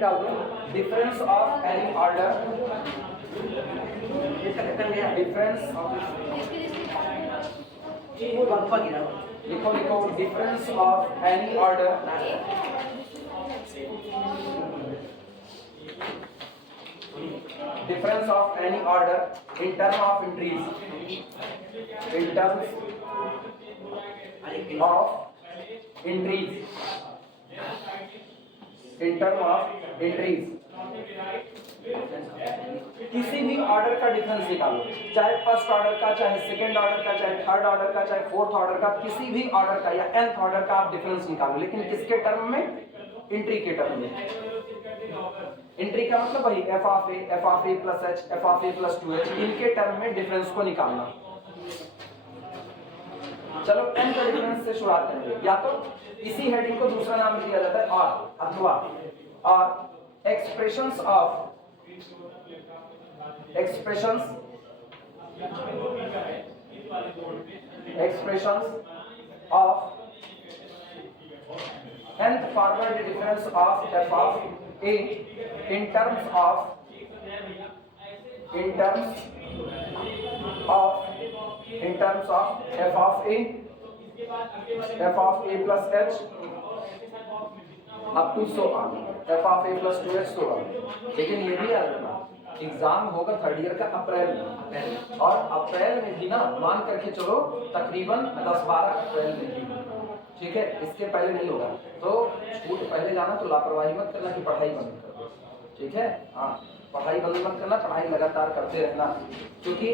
डाल दो difference of any order, difference लिखो लिखो difference of any order difference of any order in terms of entries, in terms of entries, in terms of entries, किसी भी order का difference निकालो, चाहे फर्स्ट ऑर्डर का, चाहे सेकंड ऑर्डर का, चाहे थर्ड ऑर्डर का, चाहे फोर्थ ऑर्डर का, किसी भी ऑर्डर का या nth ऑर्डर का आप डिफरेंस निकालो, लेकिन किसके टर्म में? एंट्री के टर्म में। एंट्री का मतलब वही f of a plus h, f of a plus 2h, इनके टर्म में डिफरेंस को निकालना। चलो n का डिफरेंस से शुरुआत करेंगे। या तो इसी हेडिंग को दूसरा नाम दिया जाता है और, अथवा और expressions of nth forward difference of f of a in terms of f of a plus h up to so on, f of a plus 2h so on। लेकिन ये भी याद रखना एग्जाम होगा थर्ड ईयर का अप्रैल में, और अप्रैल में भी ना मान करके चलो तकरीबन 10-12 अप्रैल में भी, ठीक है, इसके पहले नहीं होगा। तो स्कूल पहले जाना तो लापरवाही मत करना कि पढ़ाई बंद कर दो, ठीक है। हाँ, पढ़ाई बंद मत करना, पढ़ाई लगातार करते रहना, क्योंकि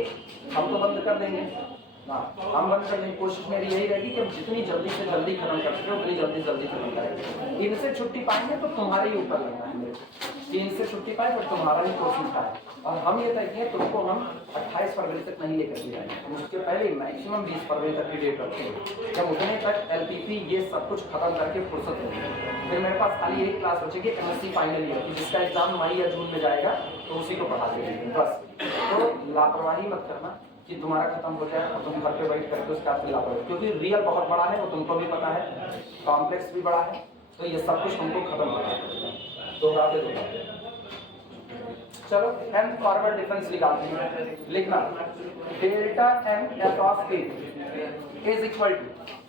हम तो बंद कर देंगे ना, हम बंद करने की कोशिश मेरी यही रहेगी कि हम जितनी जल्दी से जल्दी खत्म कर सके उतनी जल्दी खत्म करेंगे। इनसे छुट्टी पाएंगे तो तुम्हारे ही ऊपर लगना है मेरे को, इनसे छुट्टी पाए पर तुम्हारा ही कोर्स मिलता है। और हम ये तय किए तुमको हम 28 फरवरी तक नहीं लेकर के जाएंगे, हम उसके पहले मैक्सिमम 20 फरवरी तक की डेट रखते हैं, जब उतने तक LPP ये सब कुछ खत्म करके फुर्सत होगी। फिर मेरे पास खाली यही क्लास बचेगी MSc फाइनल ईयर की, जिसका एग्जाम मई या जून में जाएगा, तो उसी को पढ़ा देंगे बस। तो लापरवाही मत करना कि तुम्हारा खत्म हो जाए और तुम घर पे वेट करके उसका लापरवाही, क्योंकि रियल बहुत बड़ा है, वो तुमको भी पता है, कॉम्प्लेक्स भी बड़ा है, तो ये सब कुछ तुमको खत्म करना है। दोहराते दोहराते चलो m फॉरवर्ड डिफरेंस निकालते हैं। लिखना delta m f of a is equal to,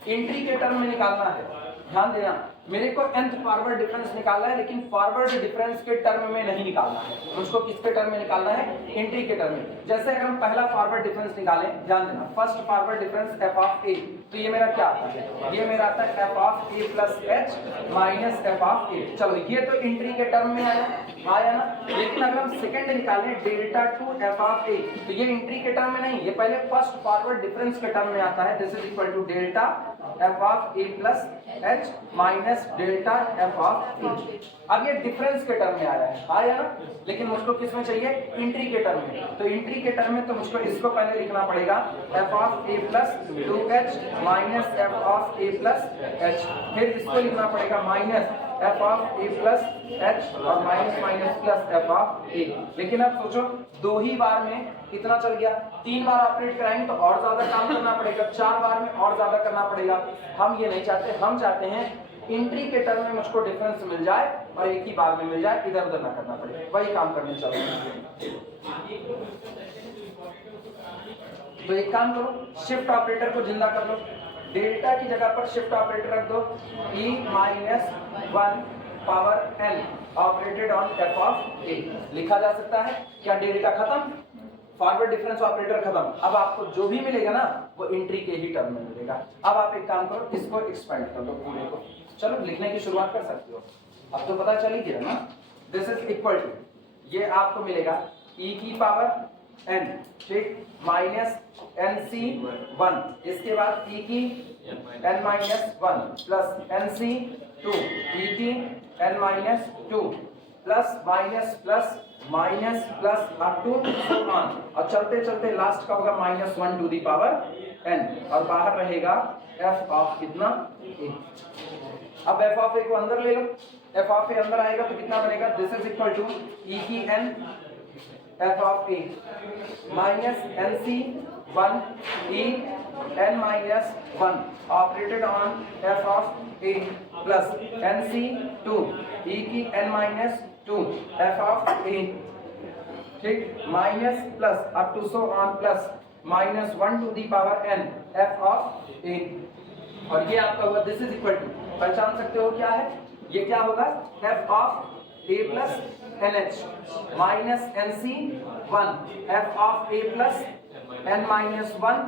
entry के टर्म में निकालना है, ध्यान देना, मेरे को nth फॉरवर्ड डिफरेंस निकालना है, लेकिन फॉरवर्ड डिफरेंस के टर्म में नहीं निकालना है, मुझको किसके टर्म में निकालना है? एंट्री के टर्म में। जैसे अगर हम पहला फॉरवर्ड डिफरेंस निकालें, ध्यान देना, first forward difference f of a, तो ये मेरा क्या आता है? ये मेरा आता है f of a plus h minus f of a। चलो ये तो एंट्री के टर्म में आया ना, लेकिन अगर हम सेकंड निकालें delta two f of a, तो ये एंट्री के टर्म में नहीं, ये पहले फर्स्ट फॉरवर्ड डिफरेंस के टर्म में आता है। This is equal to delta f of a plus h minus delta f of a। अब ये डिफरेंस के टर्म में आया ना, लेकिन मुझको किस में चाहिए? एंट्री के टर्म में। तो एंट्री के टर्म में तो मुझको इसको पहले लिखना पड़ेगा f of a plus 2h minus f of a plus h, फिर इसको लिखना पड़ेगा minus f of a plus h और minus minus plus f of a। लेकिन अब सोचो, दो ही बार में कितना चल गया, 3 बार ऑपरेट कराएंगे तो और ज्यादा काम करना पड़ेगा, 4 बार में और ज्यादा करना पड़ेगा। हम ये नहीं चाहते, हम चाहते हैं एंट्री के टर्म में मुझको डिफरेंस मिल जाए और एक ही बार में मिल जाए, इधर उधर ना करना पड़े, वही काम करने चलो। तो एक काम करो, शिफ्ट ऑपरेटर को जिंदा कर लो, डेल्टा की जगह पर शिफ्ट ऑपरेटर रख दो, e minus 1 power n operated on f of a। लिखा जा सकता है क्या? डेल्टा खत्म, फॉरवर्ड डिफरेंस ऑपरेटर खत्म, अब आपको जो भी मिलेगा ना वो एंट्री के ही टर्म में मिलेगा। अब आप एक काम करो, इसको एक्सपेंड कर दो पूरे को, चलो लिखने की शुरुआत कर सकते हो, अब तो पता चल ही गया ना। दिस इज इक्वल टू, ये आपको मिलेगा e की पावर n, ठीक, माइनस nc1, इसके बाद e की n minus 1 plus nc2, e की n minus 2 plus minus plus minus plus up to on, और चलते चलते लास्ट का होगा minus 1 to the power n, और बाहर रहेगा f ऑफ कितना a। अब f ऑफ a को अंदर ले लो, f ऑफ a अंदर आएगा तो कितना बनेगा? This is equal to e की n f of a minus nc 1 e n minus 1 operated on f of a plus nc 2 e की n minus 2 f of a, ठीक, minus plus up to so on plus minus 1 to the power n f of a, और ये आपका हुआ this is equal to, पहचान सकते हो क्या है ये, क्या होगा f of a plus nh minus nc 1 f of a plus n minus 1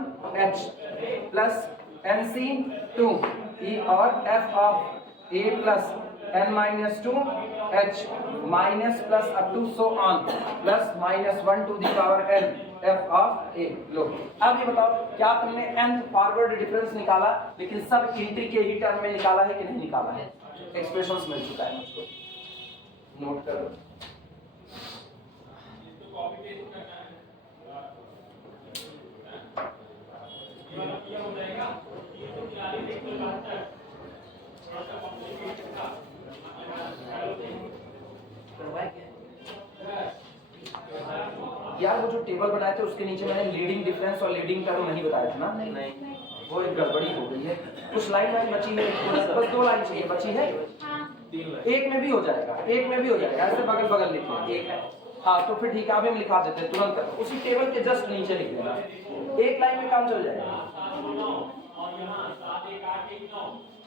h plus nc 2 e और f of a plus n minus 2 h minus plus up to so on plus minus 1 to the power n f of a। लो अब ये बताओ क्या तुमने n forward difference निकाला, लेकिन सब इंट्री के ही टर्म में निकाला है कि नहीं निकाला है? एक्सप्रेशंस मिल चुका है मुझको, नोट करो। यार वो जो टेबल बनाए थे उसके नीचे मैंने लीडिंग डिफरेंस और लीडिंग टर्म नहीं बताया था ना? नहीं, वो एक गड़बड़ी हो गई है, कुछ लाइन बची है, बस 2 लाइन चाहिए बची है, एक में भी हो जाएगा, एक में भी हो जाएगा, ऐसे बगल बगल लिखना एक है। हाँ तो फिर ठीक है, अभी हम लिखा देते हैं तुरंत, उसी टेबल के जस्ट नीचे लिख देना, एक लाइन में काम चल जाएगा।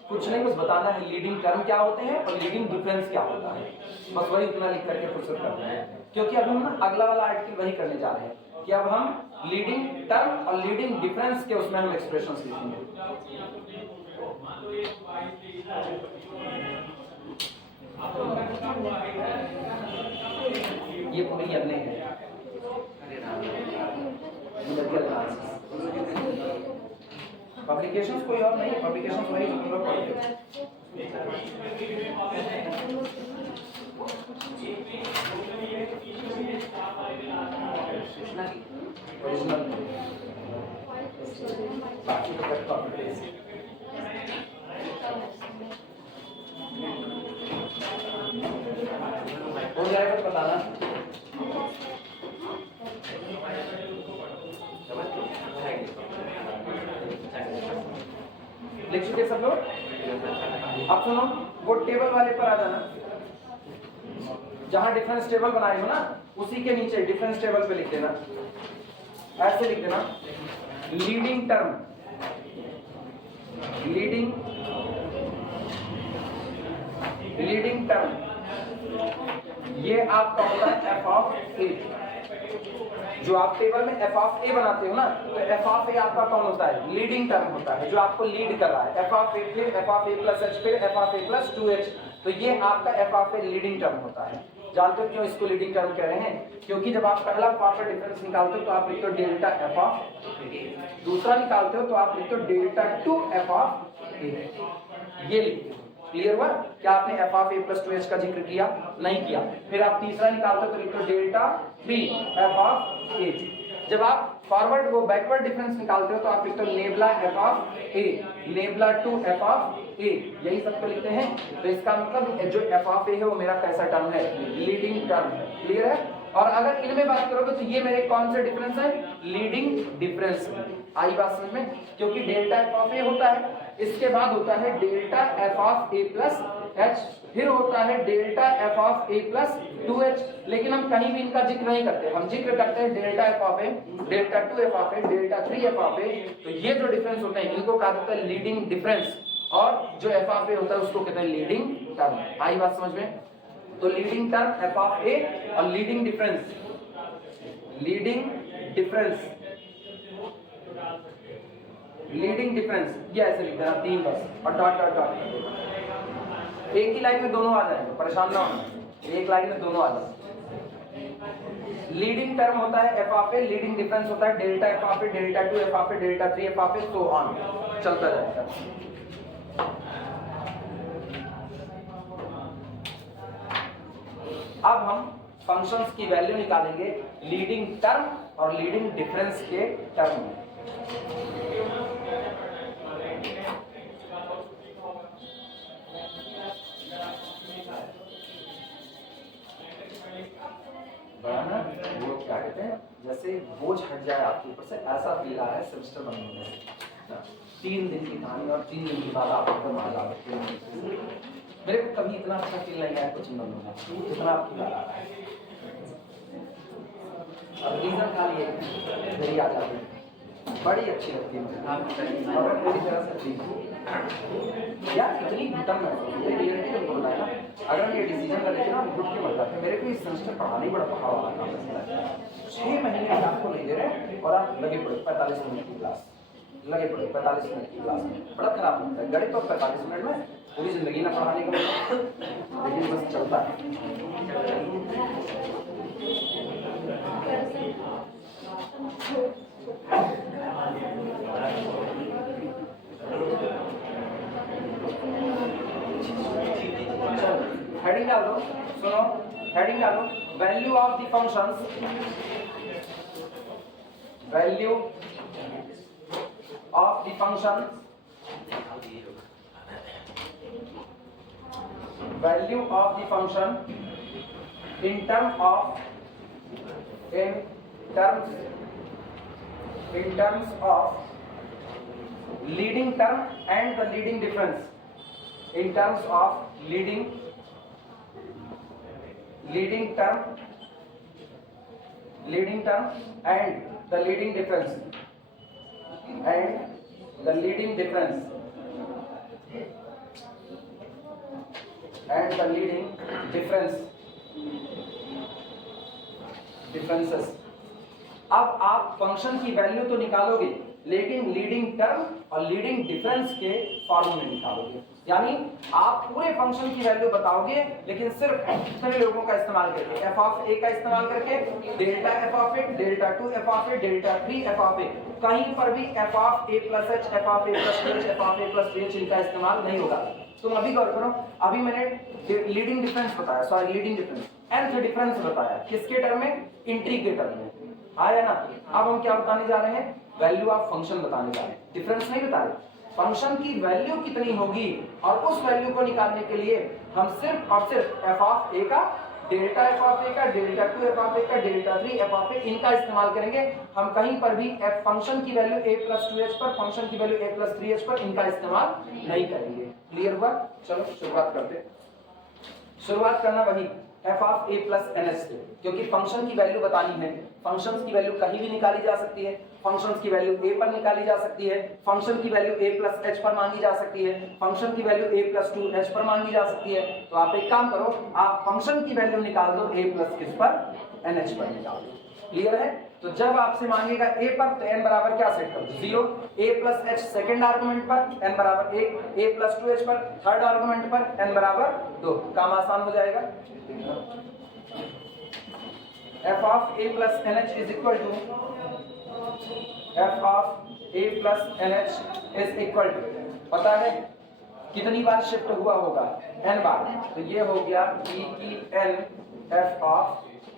कुछ नहीं, बस बताना है लीडिंग टर्म क्या होते हैं और लीडिंग डिफरेंस क्या होता है, बस वही उतना लिख करके फुर्सत करना है, क्योंकि अब हम ना अगला वाला आर्टिकल वही करने जा रहे हैं कि अब हम लीडिंग टर्म और लीडिंग डिफरेंस के उसमें हम एक्सप्रेशंस लिखेंगे। ये पूरी अपने है पब्लिकेशंस, कोई और नहीं, पब्लिकेशंस वही जो पूरा पढ़ते ओरिजिनल बाकी तो कट कॉपी हो जाएगा तो बताना। लिख चुके सब लोग? अब सुनो, वो टेबल वाले पर आ जाना, जहां डिफरेंस टेबल बनाए हो ना उसी के नीचे डिफरेंस टेबल पे लिख देना, ऐसे लिख देना लीडिंग टर्म, लीडिंग टर्म ये आपका होता है f of a। जो आप टेबल में f of a बनाते हो ना, तो f of a आपका कौन होता है? लीडिंग टर्म होता है, जो आपको लीड कर रहा है। f of a फिर f of a plus h फिर f of a plus 2h, तो ये आपका f of a leading term होता है। जानते हो क्यों इसको लीडिंग टर्म कह रहे हैं? क्योंकि जब आप पहला फॉरवर्ड डिफरेंस निकालते हो तो आप लिखते हो डेल्टा f of, दूसरा निकालते हो तो आप लिखते हो डेल्टा 2f of a, ये लिखते हो। क्लियर हुआ? क्या आपने f of a plus 2h का जिक्र किया? नहीं किया। फिर आप तीसरा निकालते हो तो लिखते हो डेल्टा 3 f of a। जब आप फॉरवर्ड वो बैकवर्ड डिफरेंस निकालते हो तो आप लिखते हो nebula f of a, nebula 2 f of a, यही सब तो लिखते हैं। तो इसका मतलब जो f of a है वो मेरा कैसा टर्म है? लीडिंग टर्म है। क्लियर है? और अगर इनमें बात करोगे तो ये मेरे कौन से डिफरेंस है? Leading difference. आई बात समझ में? क्योंकि डेल्टा f of a होता है, इसके बाद होता है delta f of a plus h, फिर होता है delta f of a plus 2h, लेकिन हम कहीं भी इनका जिक्र नहीं करते, हम जिक्र करते हैं delta f of a, delta 2f of a, delta 3f of a। तो ये जो डिफरेंस होते हैं इनको कहा जाता है लीडिंग डिफरेंस, और जो f of a होता है उसको कहते हैं लीडिंग टर्म। आई बात समझ में? तो leading term f of a और leading difference, leading difference, leading difference ये ऐसे लिख देना 3 बस, और डॉट डॉट डॉट। एक ही लाइन में दोनों आ जाएंगे, परेशान ना होना, एक लाइन में दोनों आ जाएंगे। लीडिंग टर्म होता है f of a, leading difference होता है delta f of a, delta 2 f of a, delta 3 f of a, so on, चलता जाएगा। अब हम फंक्शंस की वैल्यू निकालेंगे लीडिंग टर्म और लीडिंग डिफरेंस के टर्म में। बड़ा ना वो क्या जैसे बोझ हट जाए आपके ऊपर से, ऐसा फील आ रहा है सेमेस्टर बंद होने से। 3 दिन की कहानी और 3 दिन के बाद आप एकदम आ जाओगे। मेरे को कभी इतना अच्छा फील नहीं आया कोचिंग बंद होने जितना आप फील आ रहा है। अब रीजन खाली है मेरी आ जाती है, बड़ी अच्छी लगती है मुझे और पूरी तरह से ठीक यार। इतनी घुटन में ये रियलिटी तो बोल रहा है ना, अगर ये डिसीजन का लेके ना घुट के मर जाते। मेरे को इस सेमेस्टर पढ़ाना ही बड़ा पहाड़ वाला काम है। 6 महीने आपको नहीं दे रहे और आप लगे पड़े 45 मिनट की क्लास, लगे पड़े 45 मिनट की क्लास में। बड़ा खराब होता है गणित तो 45 मिनट में पूरी जिंदगी ना पढ़ाने का, लेकिन बस चलता है। हेडिंग डाल दो, सुनो हेडिंग डालो, value of the functions, value of the function, value of the function in terms of leading term and the leading difference, in terms of leading term and the leading difference, differences। अब आप function की value तो निकालोगे लेकिन leading term और leading difference के फॉर्मूले निकालोगे। यानी आप पूरे फंक्शन की वैल्यू बताओगे लेकिन सिर्फ कितने लोगों का इस्तेमाल करके, एफ ऑफ ए का इस्तेमाल करके, delta F of A, delta 2 F of A, delta 3 F of A, कहीं पर भी F of A plus H, F of A plus H, F of A plus H इनका इस्तेमाल नहीं होगा। तुम अभी गौर करो, अभी मैंने लीडिंग डिफरेंस बताया, sorry leading difference, nth difference बताया, किसके टर्म में? इंट्री के टर्म में, आया ना। अब हम क्या बताने जा रहे हैं? वैल्यू ऑफ फंक्शन बताने जा रहे हैं, डिफरेंस नहीं बता रहे। फंक्शन की वैल्यू कितनी होगी और उस वैल्यू को निकालने के लिए हम सिर्फ और सिर्फ एफ ऑफ ए का, डेल्टा एफ ऑफ ए का, डेल्टा 2 एफ ऑफ ए का, डेल्टा 3 एफ ऑफ ए इनका इस्तेमाल करेंगे। हम कहीं पर भी एफ फंक्शन की वैल्यू a प्लस 2h पर, फंक्शन की वैल्यू a प्लस 3h पर इनका इस्तेमाल नहीं करेंगे। क्लियर हुआ? चलो शुरुआत करते। शुरुआत करना वही f of A plus n h से, क्योंकि फंक्शन की वैल्यू बतानी है। फंक्शंस की वैल्यू कहीं भी निकाली जा सकती है, फंक्शंस की वैल्यू a पर निकाली जा सकती है, फंक्शन की वैल्यू a प्लस h पर मांगी जा सकती है, फंक्शन की वैल्यू a प्लस 2h पर मांगी जा सकती है। तो आप एक काम करो, आप फंक्शन की वैल्यू निकाल दो a प्लस किस पर? nh पर निकाल दो। क्लियर है? तो जब आपसे मांगेगा a पर तो n बराबर क्या सेट कर दो? 0, a plus h second argument पर, n बराबर 1, a प्लस 2h पर थर्ड आर्गुमेंट पर, n बराबर 2। काम आसान हो जाएगा। f of a plus nh is equal to f of a plus nh is equal to, पता है कितनी बार शिफ्ट हुआ होगा? n बार। तो ये हो गया e की n f of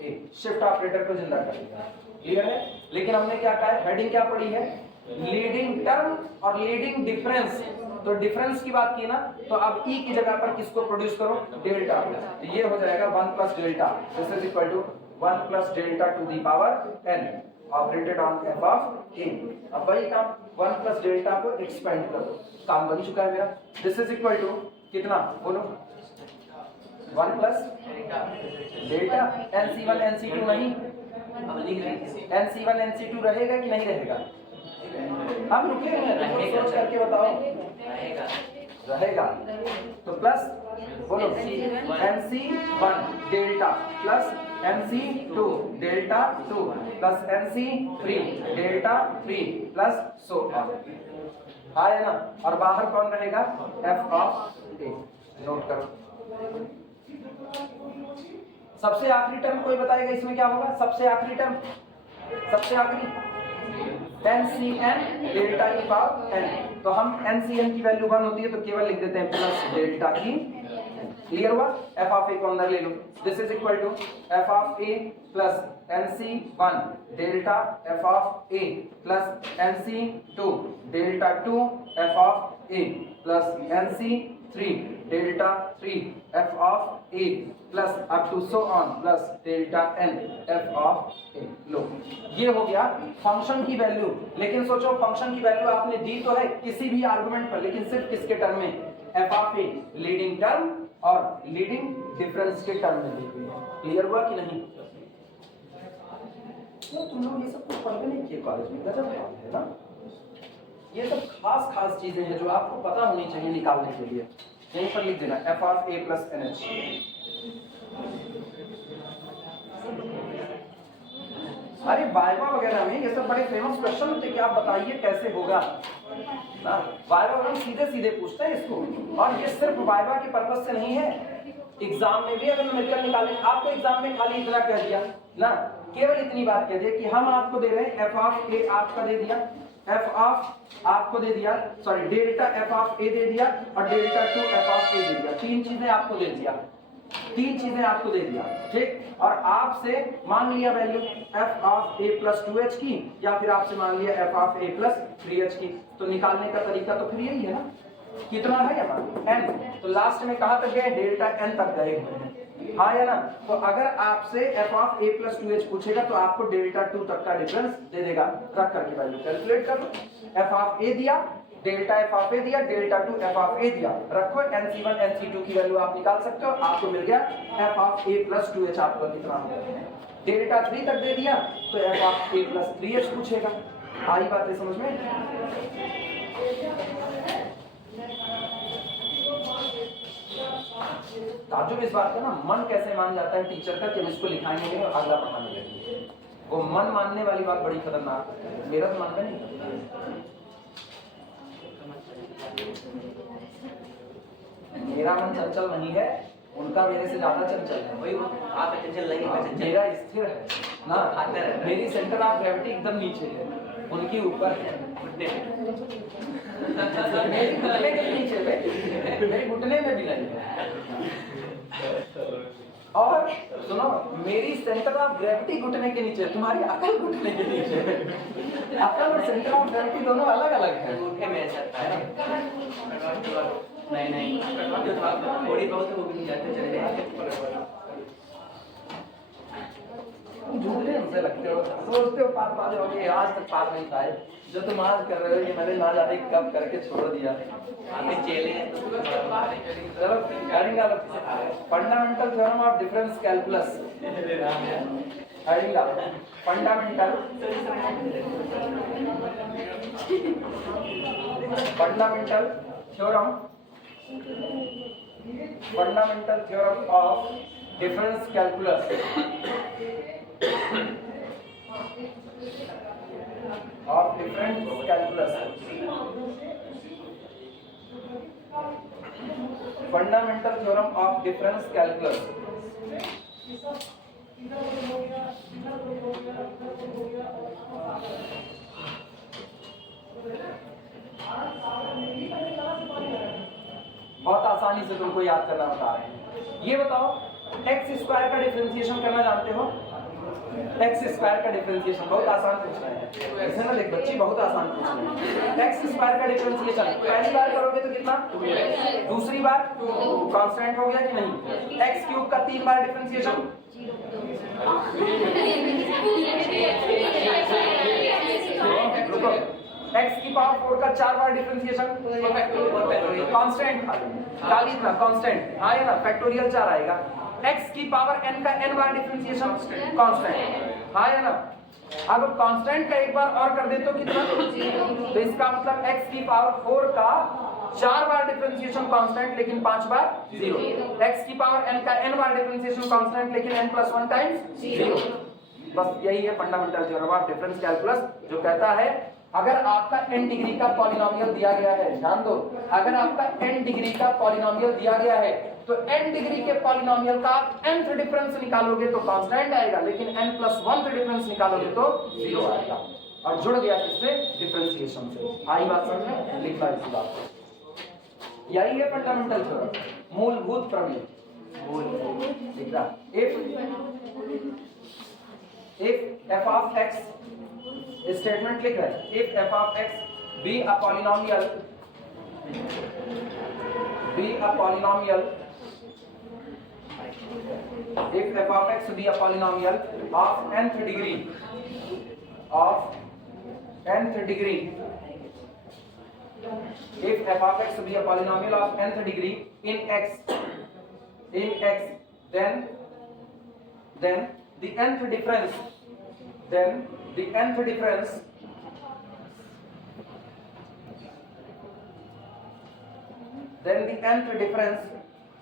a, shift operator को जिंदा कर दिया। क्लियर है? लेकिन हमने क्या कहा है? हेडिंग क्या पढ़ी है? लीडिंग टर्म और लीडिंग डिफरेंस। तो डिफरेंस की बात की ना, तो अब e की जगह पर किसको प्रोड्यूस करो? डेल्टा। तो ये हो जाएगा 1 plus delta, this is equal to 1 plus delta to the power n operated on f of a। अब वही काम 1 प्लस डेल्टा को एक्सपेंड करो, काम बन चुका है मेरा। दिस इज इक्वल टू कितना? बोलो 1 प्लस डेल्टा nc1 nc2 नहीं, nc1 nc2 रहेगा कि नहीं रहेगा? अब रुकिए सोच करके बताओ, रहेगा। तो प्लस बोलो nc1 delta plus nc2 delta 2 plus nc3 delta 3 plus so on, है ना। और बाहर कौन रहेगा? f of a। नोट करो। सबसे आखिरी टर्म कोई बताएगा इसमें क्या होगा? सबसे आखिरी टर्म, सबसे आखिरी NCN डेल्टा की पावर n। तो हम NCN की वैल्यू 1 होती है तो केवल लिख देते हैं प्लस डेल्टा की। क्लियर हुआ? f ऑफ a को अंदर ले लो, this is equal to f of a plus NC1 delta f of a plus NC2 delta 2 f of a plus NC3 delta 3 f of a plus up to so on plus delta n f of a। लो ये हो गया function की value. लेकिन सोचो function की value आपने दी तो है किसी भी आर्गुमेंट पर, लेकिन सिर्फ किसके टर्म में, f of a leading term और लीडिंग डिफरेंस के टर्म में दी हुई है। क्लियर हुआ कि नहीं? तुम लोग ये सब कुछ पढ़ते नहीं किए कॉलेज में, गजब है ना। ये सब खास चीजें हैं जो आपको पता होनी चाहिए निकालने के लिए। यहीं पर लिख देना f of a plus NH। अरे वाइवा वगैरह में ये सब बड़े फेमस क्वेश्चन होते हैं कि आप बताइए कैसे होगा ना। वाइवा वगैरह सीधे पूछते हैं इसको, और ये सिर्फ वाइवा के पर्पस से नहीं है, एग्जाम में भी अगर न्यूमेरिकल निकालें आपको एग्जाम में खाली इतना कह दिया ना, केवल इतनी बात कह दिया कि हम आपको दे रहे हैं f ऑफ a आपका दे दिया, f ऑफ आपको दे दिया, sorry delta f of a दे दिया और डेल्टा 2 f ऑफ a दे दिया। तीन चीजें आपको दे दिया, ठीक। और आपसे मांग लिया value f of a plus 2h की, या फिर आपसे मांग लिया f of a plus 3h की। तो निकालने का तरीका तो फिर यही है ना, कितना है यहाँ n, तो लास्ट में कहाँ तक गए, डेल्टा n तक गए हुए हैं, हाँ या ना। तो अगर आपसे f of a plus 2h पूछेगा तो आपको डेल्टा 2 तक का डिफरेंस दे देगा, रख करके वैल्यू कैलकुलेट कर लो। f ऑफ a दिया, डेल्टा f ऑफ a दिया, डेल्टा 2 f ऑफ a दिया, रखो nc1 nc2 की वैल्यू आप निकाल सकते हो। आपको मिल गया f of a plus 2h आपका कितना होगा, डेल्टा 3 तक दे दिया तो f of a plus 3h पूछेगा। आई बात है समझ में? ताजुब इस बात का ना, मन कैसे मान जाता है टीचर का कि हम इसको लिखाएंगे नहीं और अगला पढ़ाने लगेंगे। वो मन मानने वाली बात बड़ी खतरनाक है, मेरा तो मानना नहीं। मेरा मन चंचल नहीं है, उनका मेरे से ज्यादा चंचल है। वही आप चंचल नहीं, मेरा स्थिर है ना, मेरी सेंटर ऑफ ग्रेविटी एकदम नीचे है, उनकी ऊपर है। मेरी घुटने के नीचे है, मेरी घुटने में भी नहीं है। और सुनो, मेरी सेंटर ऑफ ग्रेविटी घुटने के नीचे है, तुम्हारी अकल घुटने के नीचे है। अकल और सेंटर ऑफ ग्रेविटी दोनों अलग अलग है। नहीं थोड़ी बहुत वो भी नहीं जाते चले झूठे हमसे लगते हो, सोचते हो पार पा जाओगे, आज तक पार नहीं पाए। जो तुम आज कर रहे हो ये मैंने ना जाने कब करके छोड़ दिया। चलो करेंगे fundamental theorem of difference calculus, fundamental theorem of difference calculus fundamental theorem of difference calculus. बहुत आसानी से तुमको याद करना बता रहे हैं। ये बताओ एक्स स्क्वायर का डिफरेंशिएशन करना जानते हो? एक्स स्क्वायर का डिफरेंशिएशन बहुत आसान पूछ रहे हैं, ऐसे ना देख बच्ची बहुत आसान पूछ रहे हैं। एक्स स्क्वायर का डिफरेंशिएशन पहली बार करोगे तो कितना, दूसरी बार कांस्टेंट हो गया कि नहीं। एक्स क्यूब का 3 बार डिफरेंशिएशन, रुको, एक्स की पावर 4 का 4 बार डिफरेंशिएशन, कांस्टेंट खाली इतना कांस्टेंट आएगा ना, फैक्टोरियल 4 आएगा। x की पावर n का n बार डिफरेंशिएशन कांस्टेंट है ना। अगर कांस्टेंट का एक बार और कर दे तो कितना, तो इसका मतलब x की पावर 4 का 4 बार डिफरेंशिएशन कांस्टेंट लेकिन 5 बार 0। x की पावर n का n बार डिफरेंशिएशन कांस्टेंट लेकिन n + 1 टाइम्स 0। बस यही है fundamental theorem of difference calculus, जो कहता है अगर आपका n डिग्री का पॉलिनोमियल दिया गया है, ध्यान दो, अगर आपका n डिग्री का पॉलिनोमियल दिया गया है तो n डिग्री के पॉलिनोमियल का nth डिफरेंस निकालोगे तो कांस्टेंट आएगा, लेकिन n + 1th डिफरेंस निकालोगे तो 0 आएगा। और जुड़ गया किससे, डिफरेंशिएशन से। आई बात समझ में, लिख लो इसी बात को। यही है फंडामेंटल थ्योरम, मूलभूत प्रमेय। लिख रहा if f of x, statement लिख रहा है, if f of x be a polynomial be a polynomial, if f of x be a polynomial of nth degree, if f of x be a polynomial of nth degree in x, then the nth difference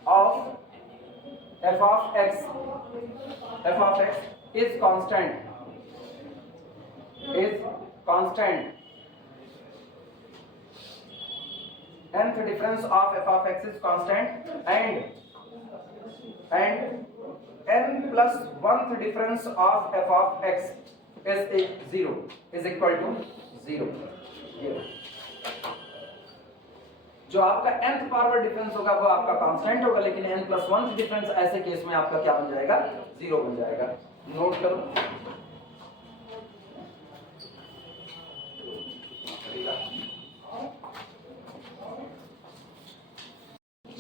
of f of x is constant, nth difference of f of x is constant, and n plus 1th difference of f of x is 0, is equal to 0. जो आपका nth forward difference होगा वो आपका constant होगा, लेकिन n plus 1th difference ऐसे case में आपका क्या बन जाएगा? 0 बन जाएगा। नोट करो।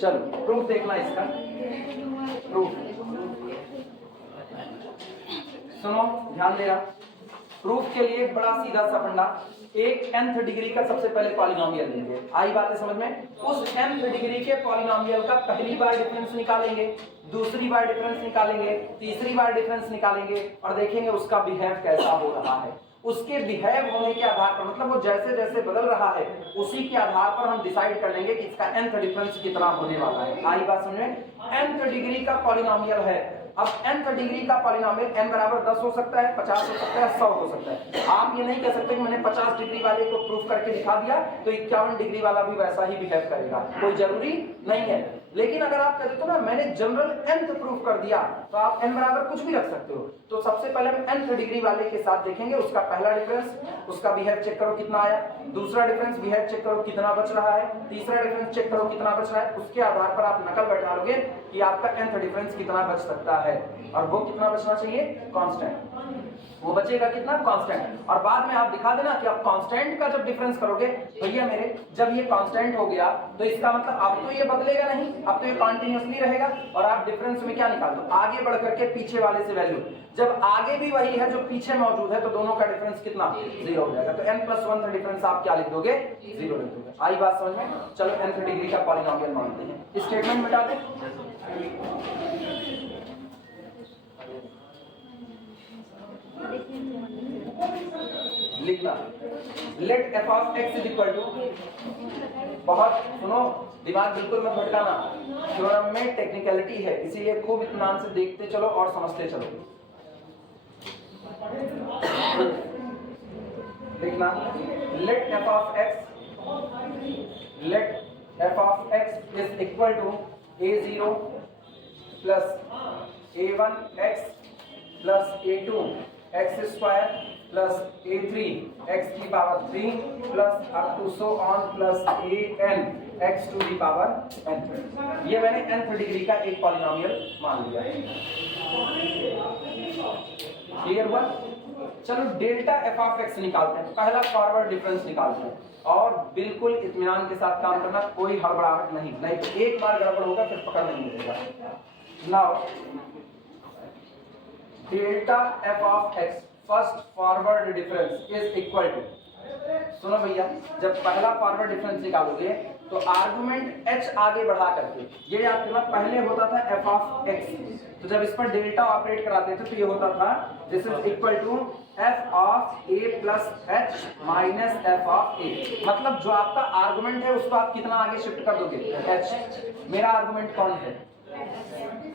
चलो प्रूफ देखना इसका। प्रूफ सुनो, ध्यान देना। प्रूफ के लिए बड़ा सीधा सा फंडा, एक nth डिग्री का सबसे पहले पॉलिनोमियल लेंगे। आई बात है समझ में? उस nth डिग्री के पॉलिनोमियल का पहली बार डिफरेंस निकालेंगे, दूसरी बार डिफरेंस निकालेंगे, तीसरी बार डिफरेंस निकालेंगे और देखेंगे उसका बिहेव कैसा हो रहा है। उसके बिहेव होने के आधार पर, मतलब वो जैसे जैसे बदल रहा है उसी के आधार पर हम डिसाइड कर लेंगे कि इसका nth डिफरेंस कितना होने वाला है। आई बात समझ में? nth डिग्री का पॉलिनोमियल है। अब nth डिग्री का पॉलिनोमियल n बराबर 10 हो सकता है, 50 हो सकता है, 100 हो सकता है। आप ये नहीं कह सकते कि मैंने 50 डिग्री वाले को प्रूफ करके दिखा दिया तो 51 डिग्री वाला भी वैसा ही बिहेव करेगा, कोई जरूरी नहीं है। लेकिन अगर आप कहते हो ना मैंने जनरल nth प्रूफ कर दिया, तो आप n बराबर कुछ भी रख सकते हो। तो सबसे पहले हम nth डिग्री वाले के साथ देखेंगे उसका पहला डिफरेंस, उसका बिहेव चेक करो कितना आया, दूसरा डिफरेंस बिहेव चेक करो कितना बच रहा है, तीसरा डिफरेंस चेक करो कितना बच रहा है। उसके आधार पर आप नकल बैठा लोगे कि आपका nth डिफरेंस कितना बच सकता है, और वो कितना बचना चाहिए? कांस्टेंट। वो बचेगा कितना? कांस्टेंट। और बाद में आप दिखा देना कि आप कांस्टेंट का जब डिफरेंस करोगे, भैया मेरे जब ये कांस्टेंट हो गया तो इसका मतलब अब तो ये बदलेगा नहीं, अब तो ये कंटीन्यूअसली रहेगा। और आप डिफरेंस में क्या निकाल दो? आगे बढ़ करके पीछे वाले से वैल्यू, जब आगे भी वही है जो पीछे मौजूद है तो दोनों का डिफरेंस कितना? 0 हो जाएगा। तो n प्लस 1 डिफरेंस आप क्या लिख दोगे? 0 लिख दोगे। आई बात समझ में? चलो nth डिग्री का पॉलिनोमियल मानते हैं, स्टेटमेंट मिटा दें। लिखना let f of x is equal to, बहुत सुनो, दिमाग बिल्कुल मत भटकाना, थ्योरम में टेक्निकलिटी है, इसीलिए खूब इत्मीनान से देखते चलो और समझते चलो। लिखना let f of x is equal to a0 plus a1 x plus a2 x square plus a3 x की power 3 plus up to so on plus an x to the power n। ये मैंने nth degree का एक polynomial मान लिया है। Clear हुआ? चलो डेल्टा f ऑफ x निकालते हैं। पहला फॉरवर्ड डिफरेंस निकालते हैं और बिल्कुल इत्मीनान के साथ काम करना, कोई हड़बड़ाहट नहीं, नहीं तो एक बार गड़बड़ होगा फिर पकड़ नहीं मिलेगा। Now delta f of x first forward difference is equal to, सुनो भैया, जब पहला फॉरवर्ड डिफरेंस निकालोगे तो आर्गुमेंट h आगे बढ़ा करके, ये याद करना पहले होता था f ऑफ x, तो जब इस पर डेल्टा ऑपरेट कराते थे तो ये होता था this is equal to f of a plus h minus f of a। मतलब जो आपका आर्गुमेंट है उसको आप कितना आगे शिफ्ट कर दोगे? h। मेरा आर्गुमेंट कौन है?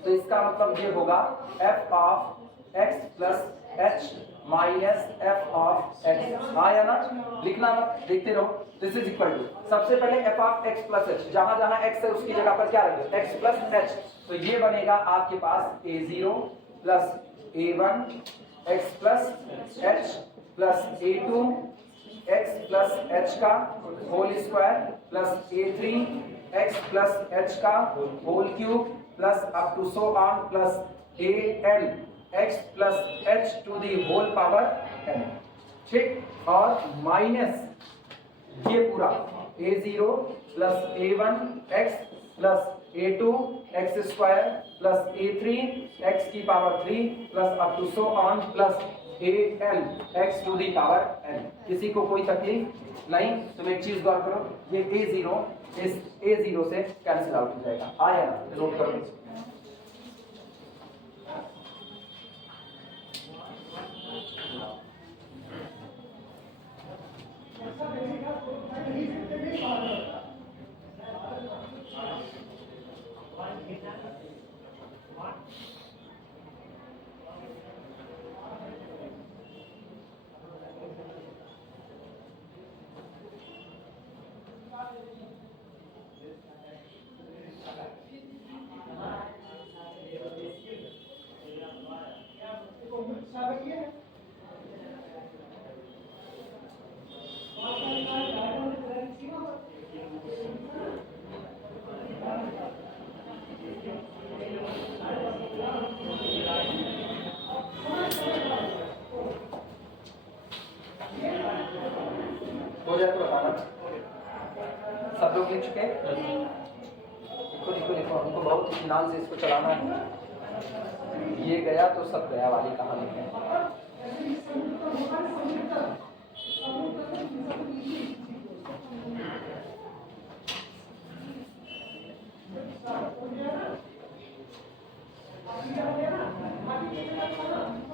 तो इसका मतलब ये होगा f of x plus h minus f of x। आया ना? लिखना मत, देखते रहो। दिस इज इक्वल टू, सबसे पहले f of x plus h, जहां जहां x है उसकी जगह पर क्या रख दो? x plus h। तो ये बनेगा आपके पास a0 plus a1 x plus h plus a2 x plus h का whole square plus a3 x plus h का whole cube plus up to so on plus an x plus h to the whole power n। ठीक, और minus ये पूरा a0 plus a1 x plus a2 x square plus a3 x की power 3 plus up to so on plus an x to the power n। किसी को कोई तकलीफ नहीं? तुम एक चीज गौर करो, ये a0 इस a0 से कैंसिल आउट हो जाएगा। आया ना? नोट करो। हो जाए तो बताना। सब लोग लिख चुके हैं? लिखो लिखो लिखो, हमको बहुत इत्मीनान से इसको चलाना है। ये गया तो सब गया वाली कहानी है।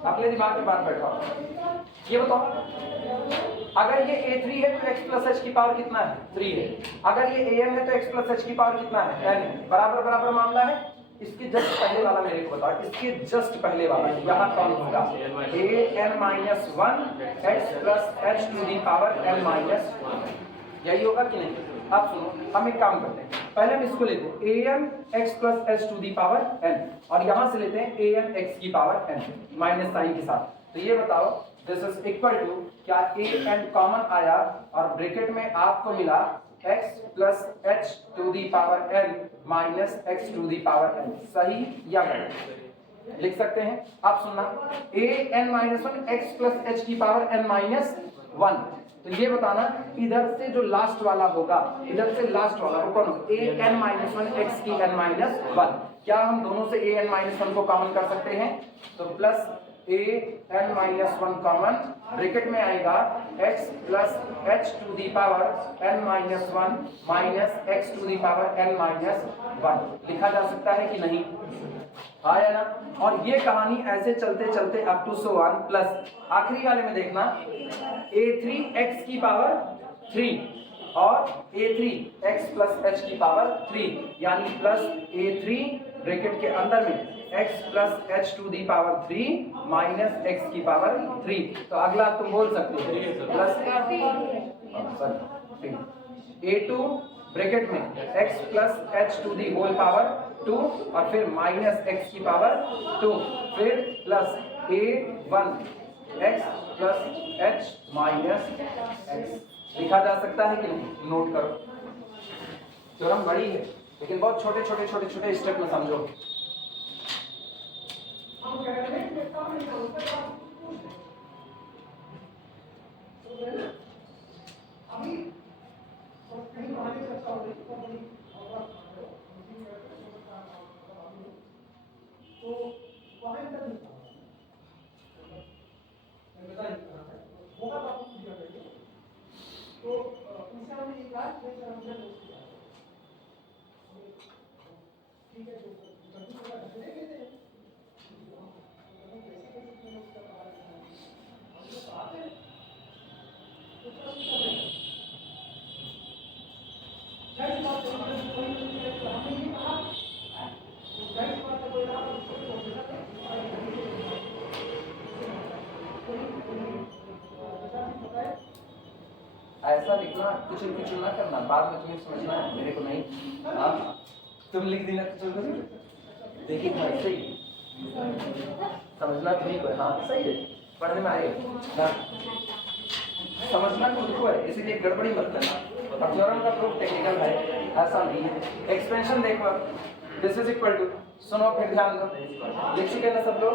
अपने दिमाग में बात बैठाओ, ये बताओ अगर ये a3 है तो x प्लस एच की पावर कितना है? 3 है। अगर ये am है तो x प्लस एच की पावर कितना है? 10 है। बराबर बराबर मामला है। इसके जस्ट पहले वाला मेरे को बताओ, इसके जस्ट पहले वाला यहाँ कौन होगा? an-1 x plus h to the power n-1, यही होगा कि नहीं? अब सुनो, हम एक काम करते हैं, पहले हम इसको लेते हैं am x plus h to the power n, और यहाँ से लेते हैं am x की पावर n माइनस साइन के साथ। तो ये बताओ दिस इज इक्वल टू, क्या a n कॉमन आया और ब्रैकेट में आपको मिला x plus h to the power n minus x to the power n, सही या गलत? लिख सकते हैं। आप सुनना, an-1 x प्लस एच की पावर n माइनस 1, तो ये बताना इधर से जो लास्ट वाला होगा, इधर से लास्ट वाला वो कौन होगा? an-1 x की n-1। क्या हम दोनों से an-1 को कॉमन कर सकते हैं? तो प्लस an-1 कॉमन, ब्रैकेट में आएगा x plus h to the power n-1 minus x to the power n-1 लिखा जा सकता है कि नहीं? आया ना? और ये कहानी ऐसे चलते चलते up to so on, plus आखिरी वाले में देखना a3 x की पावर 3 और a3 x प्लस h की पावर 3, यानी प्लस a3 ब्रैकेट के अंदर में x plus h to the power 3 minus x की पावर 3। तो अगला तुम बोल सकते हो प्लस a2 ब्रैकेट में x plus h to the whole power 2 और फिर माइनस x की पावर 2, फिर plus a1 x plus h minus x लिखा जा सकता है कि नहीं? नोट करो, थ्योरम बड़ी है लेकिन बहुत छोटे छोटे छोटे छोटे स्टेप में समझो। ऐसा लिखना, कुछ ना करना, बाद में तुम्हें समझना है, मेरे को नहीं। हाँ तुम लिख देना कुछ, देखिए ऐसे ही समझना तुम्हें को। हाँ सही है, पढ़ने में आएगा, समझना खुद को है, इसीलिए गड़बड़ी मत करना। और थ्योरम का प्रूफ टेक्निकल है, ऐसा नहीं है। एक्सपेंशन देखो, दिस इज इक्वल टू, सुनो फिर ध्यान दो, लिख चुके ना सब लोग?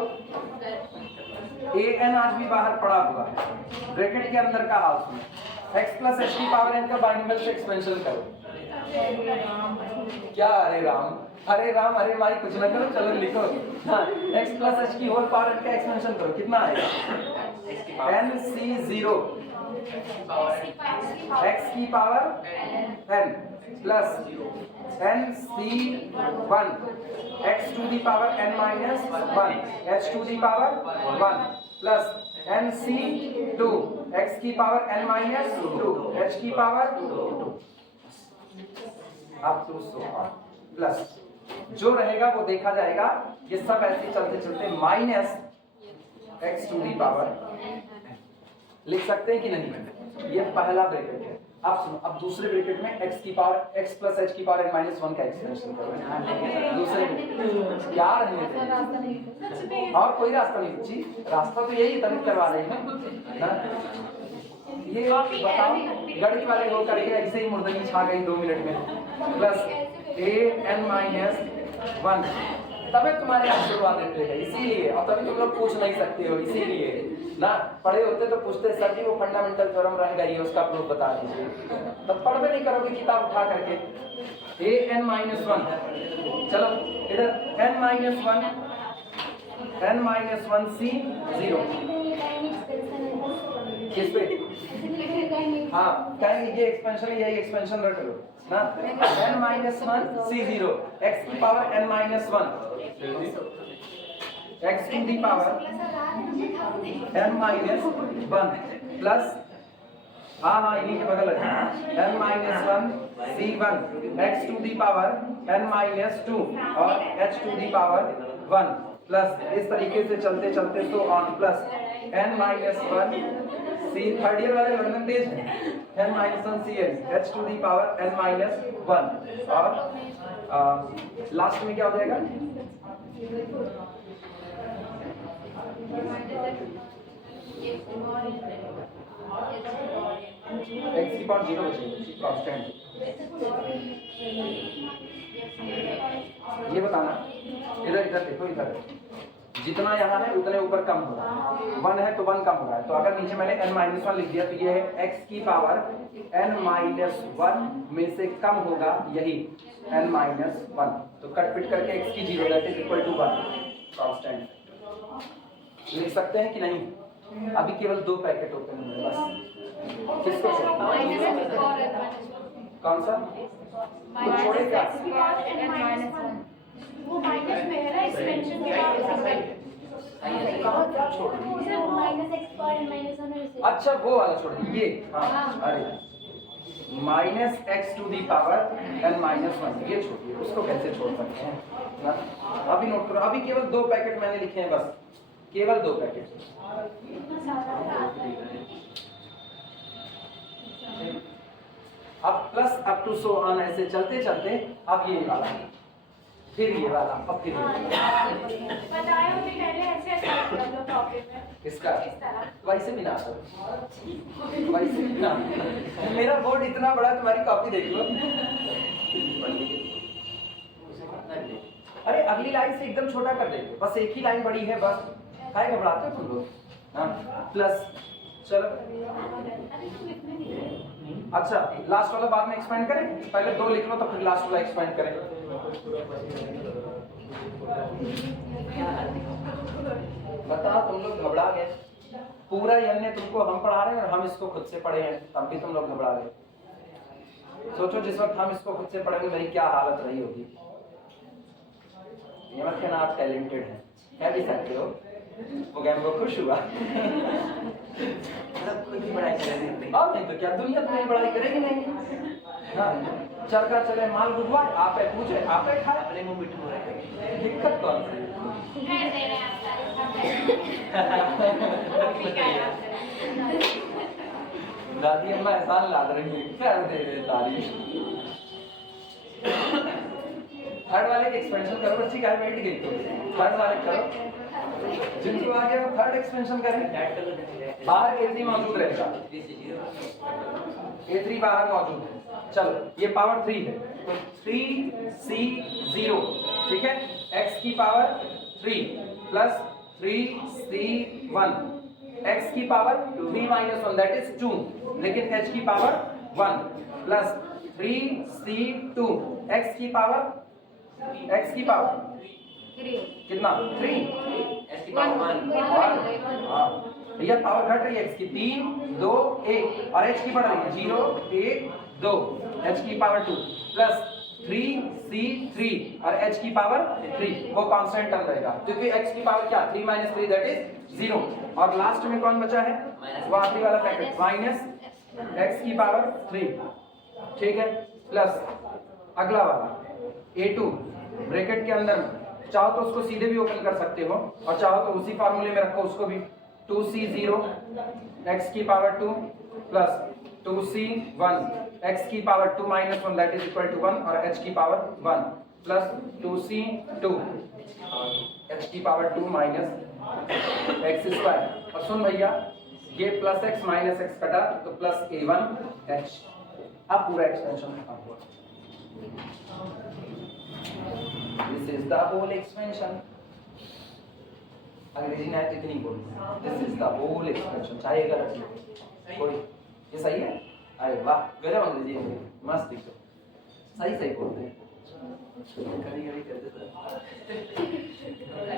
an आज भी बाहर पड़ा हुआ है, ब्रैकेट के अंदर का हाल सुनो, x प्लस एच की पावर n का बाइनोमियल से एक्सपेंशन करो। क्या अरे राम अरे भाई कुछ ना करो, चलो लिखो। हाँ, x प्लस एच की होल पावर n का एक्सपेंशन करो, कितना आएगा? nc0 x की power n plus nc1 x to the power n minus 1 h to the power 1 plus nc2 x की पावर n माइनस 2 h की पावर 2 अब 200 plus जो रहेगा वो देखा जाएगा। ये सब ऐसे चलते चलते minus x to the power लिख सकते हैं कि नहीं? ये पहला ब्रैकेट है। अब सुनो, अब दूसरे ब्रैकेट में x की पावर x प्लस h की पावर n माइनस 1 का एक्सपेंशन करो। दूसरे क्या रहने और कोई रास्ता नहीं बच्ची, रास्ता तो यही तभी करवा रही है। ये बताओ गणित वाले हो करेंगे ऐसे ही मुर्दगी छा गई 2 मिनट में। प्लस an माइनस 1 तभी तुम्हारे यहाँ शुरुआत देते हैं, इसीलिए। और तभी तुम लोग पूछ नहीं सकते हो, इसीलिए ना। पढ़े होते तो पूछते सर जी वो फंडामेंटल थ्योरम रह गई है, उसका प्रूफ बता दीजिए। तब पढ़ भी नहीं करोगे किताब उठा करके। an माइनस 1, चलो इधर n माइनस 1 c0 किस पे? हाँ कहेंगे ये एक्सपेंशन है, यही एक्सपेंशन रख लो ना। n माइनस 1 c0 x की power n minus 1 x to the power n minus 1 plus हाँ इन्हीं के बगल है n minus 1 c1 x to the power n minus 2 और h to the power 1 plus इस तरीके से चलते चलते तो on plus n minus 1 c third year वाले लर्निंग तेज है n minus 1 cn h to the power n minus 1 और लास्ट में क्या हो जाएगा? x की पावर 0 बचेगी कांस्टेंट। ये बताना इधर देखो, इधर जितना यहाँ है उतने ऊपर कम हो रहा है। 1 है तो 1 कम हो रहा है। तो अगर नीचे मैंने n माइनस 1 लिख दिया तो ये है x की पावर n माइनस 1 में से कम होगा यही n माइनस 1। तो कट पिट करके x की 0 that is equal to 1 constant लिख सकते हैं कि नहीं? अभी केवल 2 पैकेट ओपन हुए बस। किसको कौन सा तो छोड़े क्या? वो माइनस में है ना एक्सपेंशन के बाद। अच्छा वो वाला छोड़ ये। हाँ अरे minus x to the power n minus 1 ये छोड़िए, उसको कैसे छोड़ सकते हैं ना? अभी नोट करो, अभी केवल 2 पैकेट मैंने लिखे हैं बस, केवल 2 पैकेट। अब plus up to so on ऐसे चलते चलते अब ये वाला, फिर ये वाला, अब फिर बताया हमने पहले ऐसे कर लो टॉपिक में। इसका वैसे भी ना वैसे भी ना। मेरा बोर्ड इतना बड़ा, तुम्हारी कॉपी देख लो। अरे अगली लाइन से एकदम छोटा कर देंगे, बस एक ही लाइन बड़ी है बस। काहे घबराते हो तुम लोग? हाँ प्लस चलो अच्छा लास्ट वाला बाद में एक्सपेंड करें, पहले 2 लिख लो तो फिर लास्ट वाला एक्सपेंड करें। बताओ तुम लोग घबरा गए, पूरा यन्ने तुमको हम पढ़ा रहे हैं और हम इसको खुद से पढ़े हैं, तब भी तुम लोग घबरा गए। सोचो जिस वक्त हम इसको खुद से पढ़ेंगे मेरी क्या हालत रही होगी। ये मत कहना आप टैलेंटेड हैं, कह भी सकते हो। वो क्या वो खुश हुआ खुद ही पढ़ाई करेंगे और नहीं तो क्या, दुनिया तुम्हारी पढ़ाई करेगी नहीं। हाँ चरखा चले माल बुधवार, आप पूछे आप खाए, अपने मुंह मिठू रहे, दिक्कत कौन सी? दादी अम्मा एहसान लाद रही है, क्या दे रहे तारीफ। थर्ड वाले के एक्सपेंशन करो बच्ची, क्या बैठ गई तो थर्ड वाले करो, जिनको आ गया वो थर्ड एक्सपेंशन करें। बाहर A3 मौजूद रहेगा, A3 बाहर मौजूद है। चलो ये पावर 3 है तो 3c0 ठीक है, x की पावर 3 प्लस 3c1 x की पावर 3 माइनस 1 दैट इज 2, लेकिन h की पावर 1 प्लस 3c2 x की पावर कितना 3 S की पावर 1 हाँ भैया पावर घट रही है x की 3 2 1 और h की बढ़ रही है 0 1 2 h की पावर 2 प्लस 3c3 और h की पावर 3 वो कांस्टेंट टर्म रहेगा क्योंकि x की पावर क्या 3 माइनस 3 दैट इज 0 और लास्ट में कौन बचा है वो आखिरी वाला ब्रैकेट माइनस x की पावर 3 ठीक है प्लस अगला वाला a2 ब्रैकेट के अंदर चाहो तो उसको सीधे भी ओपन कर सकते हो और चाहो तो उसी फार्मूले में रखो उसको भी 2c0 x की पावर 2 प्लस 2c1 x की power 2 minus 1 that is equal to 1 और h की पावर 1 प्लस 2c2 h की पावर 2 माइनस x स्क्वायर और सुन भैया ये प्लस x माइनस x कटा तो प्लस a1h अब पूरा एक्सपेंशन खत्म हुआ this is the whole expansion अंग्रेजी में इतनी बोल this is the whole expansion चाहे गलत हो कोई ये सही है अरे वाह गजब अंग्रेजी है मस्त दिखो सही सही बोलते हैं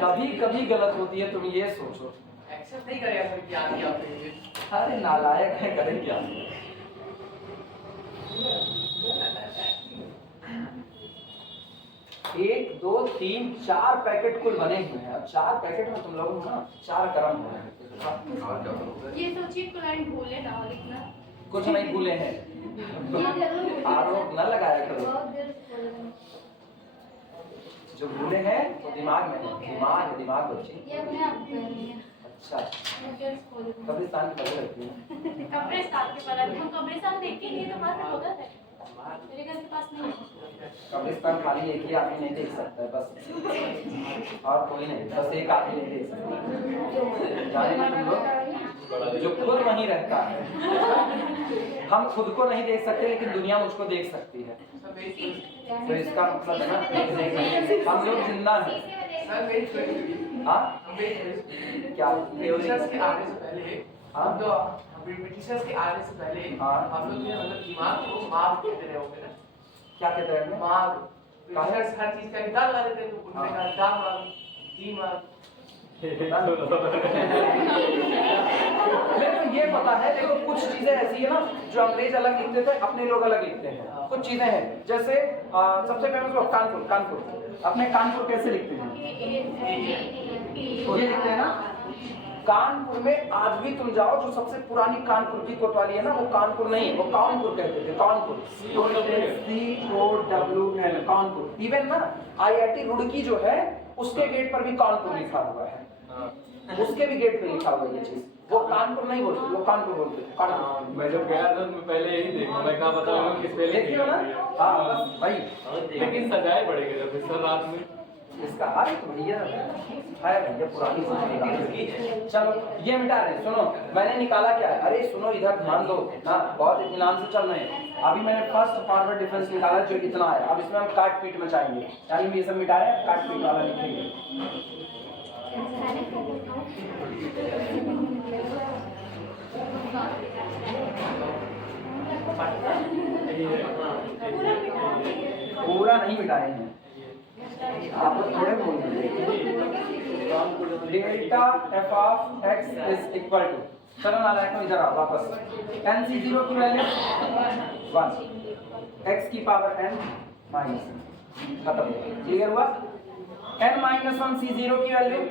कभी कभी गलत होती है तुम ये सोचो एक्सेप्ट नहीं करेगा फिर क्या किया आपने अरे नालायक है करें क्या एक दो तीन चार पैकेट कुल बने हुए हैं अब 4 पैकेट में तुम लोगों को ना 4 गरम हो रहे हैं ये सोचिए क्लाइंट भूले ना लिखना कुछ नहीं भूले हैं आरोप न लगाया करो जो भूले हैं वो दिमाग में है दिमाग बच्ची ये अपने आप कर रही है अच्छा कब्रिस्तान की बगल रहती है कब्रिस्तान के पास हम कब्रिस्तान देखे नहीं तो वहां से होता है मेरे घर के पास नहीं कब्रिस्तान खाली एक ही आदमी नहीं देख सकता है बस और कोई नहीं बस एक आदमी नहीं देख सकता जाने में तुम लोग जो खुद वहीं रहता है हम खुद को नहीं देख सकते लेकिन दुनिया मुझको देख सकती है तो इसका मतलब है ना हम लोग जिंदा हैं हाँ क्या टीचर्स के आने से पहले हाँ तो टीचर्स के आने से पहले हाँ हम लोग ने मतलब दिमाग को मार्क कहते रहे होंगे ना क्या कहते हैं मार्क टीचर्स हर चीज का निकाल लगा देते हैं उनने कहा चार मार्क 3 मार्क मेरे को ये पता है देखो कुछ चीजें ऐसी है ना जो अंग्रेज अलग लिखते थे अपने लोग अलग लिखते हैं कुछ चीजें हैं जैसे सबसे फेमस वो कानपुर अपने कानपुर कैसे लिखते हैं ये लिखते हैं ना कानपुर में आज भी तुम जाओ जो सबसे पुरानी कानपुर की कोतवाली है ना वो कानपुर नहीं वो कानपुर कहते थे कानपुर COWN कानपुर इवन ना IIT रुड़की जो है उसके गेट पर भी कानपुर लिखा हुआ है उसके भी गेट पे लिखा हुआ है ये चीज वो कानपुर नहीं बोलते वो कानपुर बोलते कानपुर मैं जब गया था मैं पहले यही देखा मैं कहा पता नहीं किस पे देखियो ना हाँ बस भाई लेकिन सजाए पड़ेगा जब इस रात में इसका अरे तो भैया है भैया पुरानी चलो ये मिटा रहे सुनो मैंने निकाला क्या है अरे सुनो इधर ध्यान दो ना बहुत इत्मीनान से चल रहे हैं अभी मैंने फर्स्ट फॉरवर्ड डिफरेंस निकाला जो इतना है अब इसमें हम काट पीट मचाएंगे यानी हम ये सब मिटा रहे हैं काट पीट वाला लिखेंगे पूरा नहीं मिटाए हैं आप लोग थोड़े बोल delta F of x is equal to चलो ना लाइक इधर आओ वापस NC0 की वैल्यू 1 x की पावर n माइनस खत्म क्लियर हुआ n माइनस 1 C0 की वैल्यू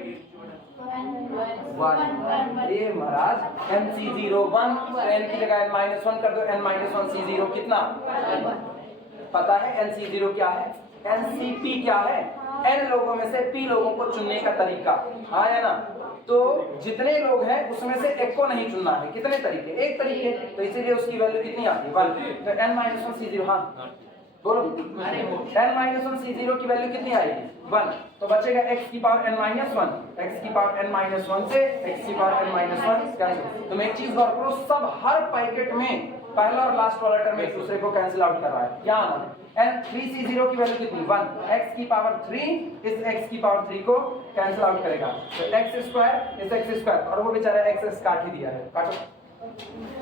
1 ये महाराज NC0 1 तो n की जगह n माइनस 1 कर दो n माइनस 1 C0 कितना पता है NC0 क्या है NCP क्या है n लोगों में से p लोगों को चुनने का तरीका हाँ है ना तो जितने लोग हैं उसमें से एक को नहीं चुनना है कितने तरीके एक तरीके तो इसीलिए उसकी वैल्यू कितनी आती है 1 तो n माइनस 1 C0 हाँ बोलो n माइनस 1 C0 की वैल्यू कितनी आएगी 1 तो बचेगा x की पावर n माइनस 1 x की पावर n माइनस 1 से x की पावर n माइनस 1 कैंसिल तुम एक चीज गौर करो सब हर पैकेट में पहला और लास्ट वाला टर्म एक दूसरे को कैंसिल आउट कर रहा है। क्या आना है? एन 3c0 की वैल्यू कितनी 1, x की पावर 3 इस x की पावर 3 को कैंसिल आउट करेगा, तो x स्क्वायर इस x स्क्वायर, और वो बेचारा x काट ही दिया है, काटो।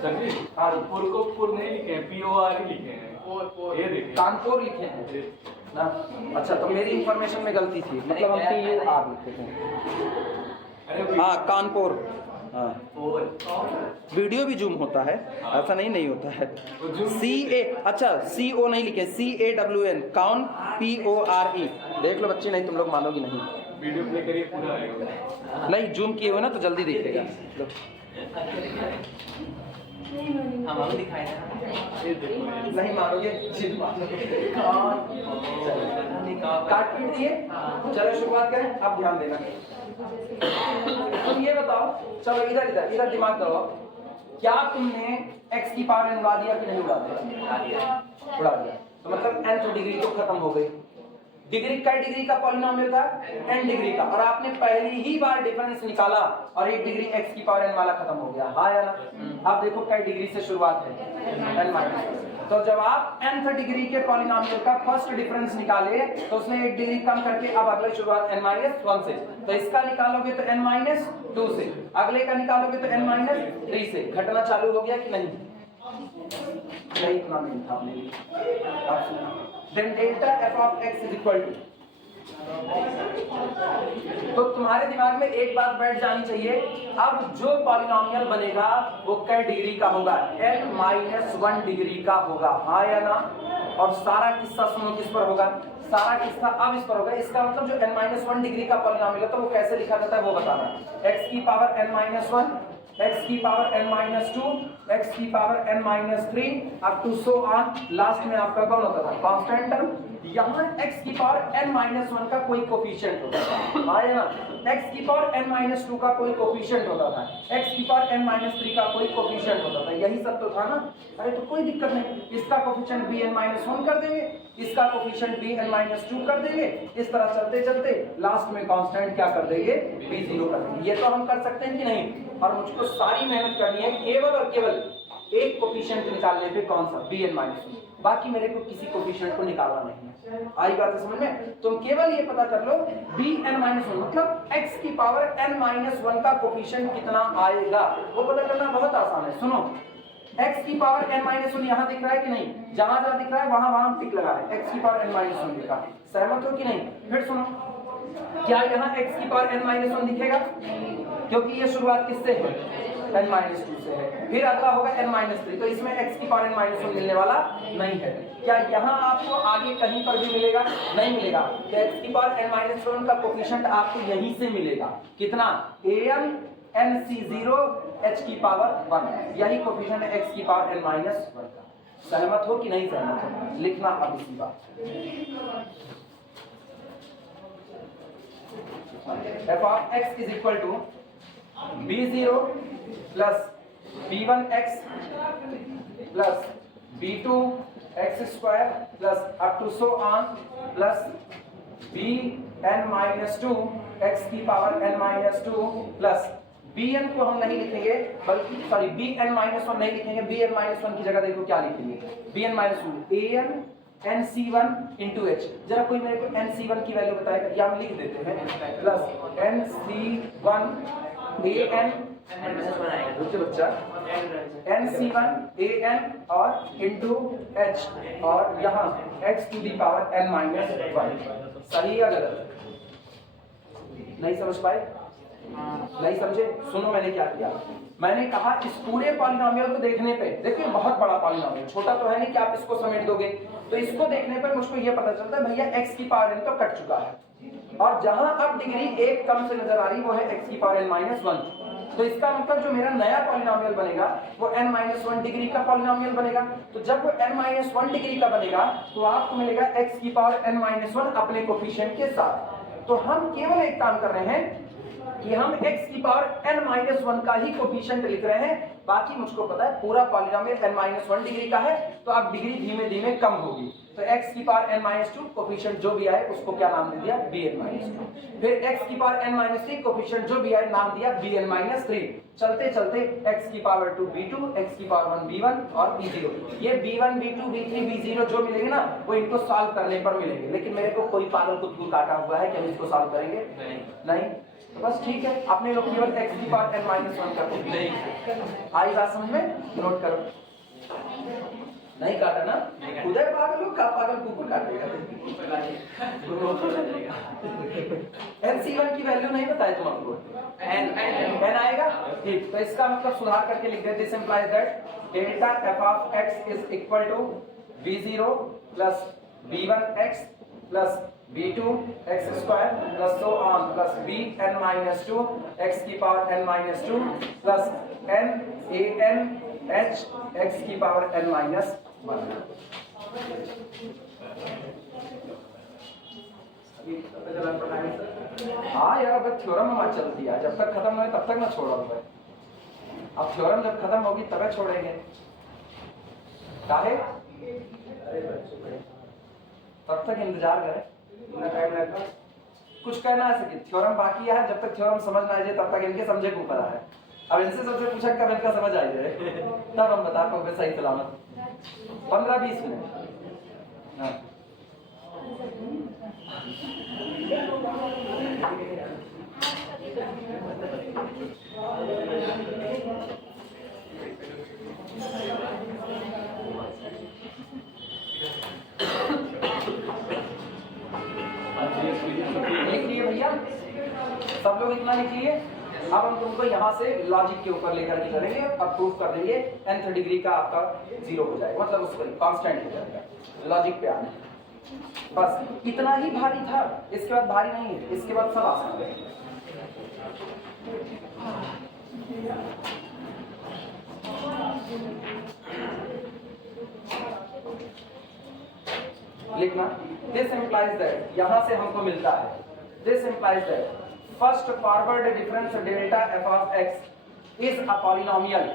सर जी हाँ जी। पुर को पुर नहीं लिखे हैं, POR ही लिखे हैं। ये देखिए कानपुर लिखे हैं ना। अच्छा, तो मेरी इंफॉर्मेशन में गलती थी, मतलब हम PUR लिखे थे। अरे हाँ कानपुर। हाँ वीडियो भी जूम होता है, ऐसा नहीं होता है। CA, अच्छा CO नहीं लिखे, CAWN काउन PORE। देख लो बच्चे, नहीं तुम लोग मानोगी नहीं। वीडियो प्ले करिए, पूरा आएगा। नहीं जूम किए हुए ना तो जल्दी दिखेगा। लो। हम अभी दिखाए ना। ये देखो ये। नहीं मानोगे, जिद मानोगे। काट पीट दिए, चलो शुरुआत करें, अब ध्यान देना। तुम ये बताओ, चलो इधर इधर इधर दिमाग दो, क्या तुमने x की पावर n उड़ा दिया कि नहीं उड़ा दिया? उड़ा दिया। तो मतलब nth डिग्री तो खत्म हो गई। डिग्री का डिग्री का पॉलिनोमियल था n डिग्री का, और आपने पहली ही बार डिफरेंस निकाला और एक डिग्री x की पावर n वाला खत्म हो गया। हाँ या ना? अब देखो कई डिग्री से शुरुआत है, n माइनस। तो जब आप nth डिग्री के पॉलिनोमियल का फर्स्ट डिफरेंस निकाले तो उसने एक डिग्री कम करके अब अगले शुरुआत n-1 से, तो इसका निकालोगे तो n-2 से, अगले का निकालोगे तो n-3 से। घटना चालू हो गया कि नहीं? नहीं, इतना नहीं था अपने लिए। Then delta f of x is equal to, तो तुम्हारे दिमाग में एक बात बैठ जानी चाहिए, अब जो पॉलिनोमियल बनेगा वो कै डिग्री का होगा? n-1 डिग्री का होगा। हाँ या ना? और सारा किस्सा सुनो किस पर होगा? सारा किस्सा अब इस पर होगा। इसका मतलब जो n-1 डिग्री का पॉलिनोमियल है तो वो कैसे लिखा जाता है वो बताना। x की पावर n-1, x की पावर n-2, x की power n-3 up to so on, last में आपका कौन होता था? Constant term. यहाँ x की पावर n-1 का कोई कोफिशिएंट होता था, हाँ या ना? x की पावर n-2 का कोई कोफिशिएंट होता था, x की पावर n-3 का कोई कोफिशिएंट होता था, यही सब तो था ना। अरे तो कोई दिक्कत नहीं, इसका कोफिशिएंट bn-1 कर देंगे, इसका कोफिशिएंट bn-2 कर देंगे, इस तरह चलते चलते लास्ट में कांस्टेंट क्या कर देंगे? b0 कर देंगे। ये तो हम कर सकते हैं कि नहीं? और मुझको सारी मेहनत करनी है केवल और केवल एक कोफिशिएंट निकालने पे, कौन सा? bn-1। बाकी मेरे को किसी कोफिशिएंट को निकालना नहीं है। आई बात है समझ में? तुम केवल ये पता कर लो bn-1 मतलब x की पावर n-1 का कोफिशिएंट कितना आएगा, वो पता करना बहुत आसान है। सुनो, x की पावर n-1 यहाँ दिख रहा है कि नहीं? जहां जहां दिख रहा है वहां वहां हम टिक लगा रहे हैं, x की पावर n-1 लिखा। सहमत हो कि नहीं? फिर सुनो, क्या यहाँ x की पावर n-1 दिखेगा? क्योंकि ये शुरुआत किससे है? n-2 से है। फिर अगला होगा n-3, तो इसमें x की पावर n-1 मिलने वाला नहीं है। क्या यहाँ आपको आगे कहीं पर भी मिलेगा? नहीं मिलेगा। तो x की पावर n-1 का कोफिशिएंट आपको यहीं से मिलेगा। कितना? n-c0 h की पावर 1, यही कोफिशिएंट है x की पावर n-1 का। सहमत हो कि नहीं सहमत हो? लिखना अब इसी बात। f of x is equal to b0 plus b1x plus b2x square plus up to so on plus bn-2 x की पावर n-2 plus bn को हम नहीं लिखेंगे, बल्कि सॉरी bn-1 नहीं लिखेंगे, bn-1 की जगह देखो क्या लिखेंगे? bn-2 an nc1 into h। जरा कोई मेरे को nc1 की वैल्यू बताएगा? या हम लिख देते हैं प्लस nc1 an रुकिए बच्चा, nc1 an और into h, और यहाँ x to the power n-1। सही या गलत? नहीं समझ पाए? नहीं समझे? सुनो मैंने क्या किया, मैंने कहा इस पूरे पॉलिनोमियल को देखने पे, देखिए बहुत बड़ा पॉलिनोमियल, छोटा तो है नहीं कि आप इसको समेट दोगे, तो इसको देखने पर मुझको ये पता चलता है भैया x की पावर n तो कट चुका है, और जहां अब डिग्री एक कम से नजर आ रही वो है x की पावर n-1। तो इसका मतलब जो मेरा नया पॉलिनोमियल बनेगा वो n-1 डिग्री का पॉलिनोमियल बनेगा। तो जब वो n-1 डिग्री का बनेगा तो आपको मिलेगा x की पावर n-1 अपने कोफिशिएंट के साथ। तो हम केवल एक काम कर रहे हैं कि हम x की पावर n-1 का ही कोफिशिएंट लिख रहे हैं, बाकी मुझको पता है पूरा पॉलिनोमियल n-1 डिग्री का है, तो अब डिग्री धीमे धीमे कम होगी। तो x की पावर n माइनस 2 कोफिशिएंट जो भी आए उसको क्या नाम दे दिया bn माइनस 2। फिर x की पावर n माइनस 3 कोफिशिएंट जो भी आए नाम दिया bn माइनस 3। चलते चलते x की पावर 2 b2, x की पावर 1 b1 और b0। ये b1 b2 b3 b0 जो मिलेंगे ना वो इनको सॉल्व करने पर मिलेंगे। लेकिन मेरे को कोई पागल कुत्तू काटा हुआ है कि हम इसको सॉल्व करेंगे? नहीं। तो बस ठीक है, अपने लोग केवल x की पावर n माइनस 1 करते हैं। आई बात समझ में? नोट करो। नहीं काटा ना? उधर पागल हो, का पागल कुकुर काटेगा। NC1 की वैल्यू नहीं बताए तुम आपको? n आएगा? ठीक, तो इसका मतलब सुधार करके लिख देते। This implies that delta f of x is equal to b0 plus b1x plus b2 x square plus so on plus bn minus 2 x की power n minus 2 plus n an h x की power n minus 1। हाँ यार, अब theorem में मत चलती है, जब तक खत्म हो तब तक ना छोड़ो भाई। अब थ्योरम जब खत्म होगी तब छोड़ेंगे। काहे? तब तक इंतजार करें, टाइम लगेगा। कुछ कहना है कि थ्योरम बाकी है, जब तक थ्योरम समझ ना आ जाए तब तक इनके समझे को ऊपर है। अब इनसे सबसे पूछा कब इनका समझ आ जाए तब हम बता पाओगे सही सलामत। 15-20 मिनट। हाँ। लिख लिए भैया, सब लोग इतना लिख लिए। अब हम तुमको यहाँ से लॉजिक के ऊपर लेकर के चलेंगे, अब प्रूफ कर देंगे nth डिग्री का आपका 0 हो जाएगा, मतलब उसको कांस्टेंट हो जाएगा। लॉजिक पे आने बस इतना ही भारी था, इसके बाद भारी नहीं है, इसके बाद सब आसान है। लिखना दिस इंप्लाइज दैट, यहां से हमको मिलता है this implies that first forward difference delta f of x is a polynomial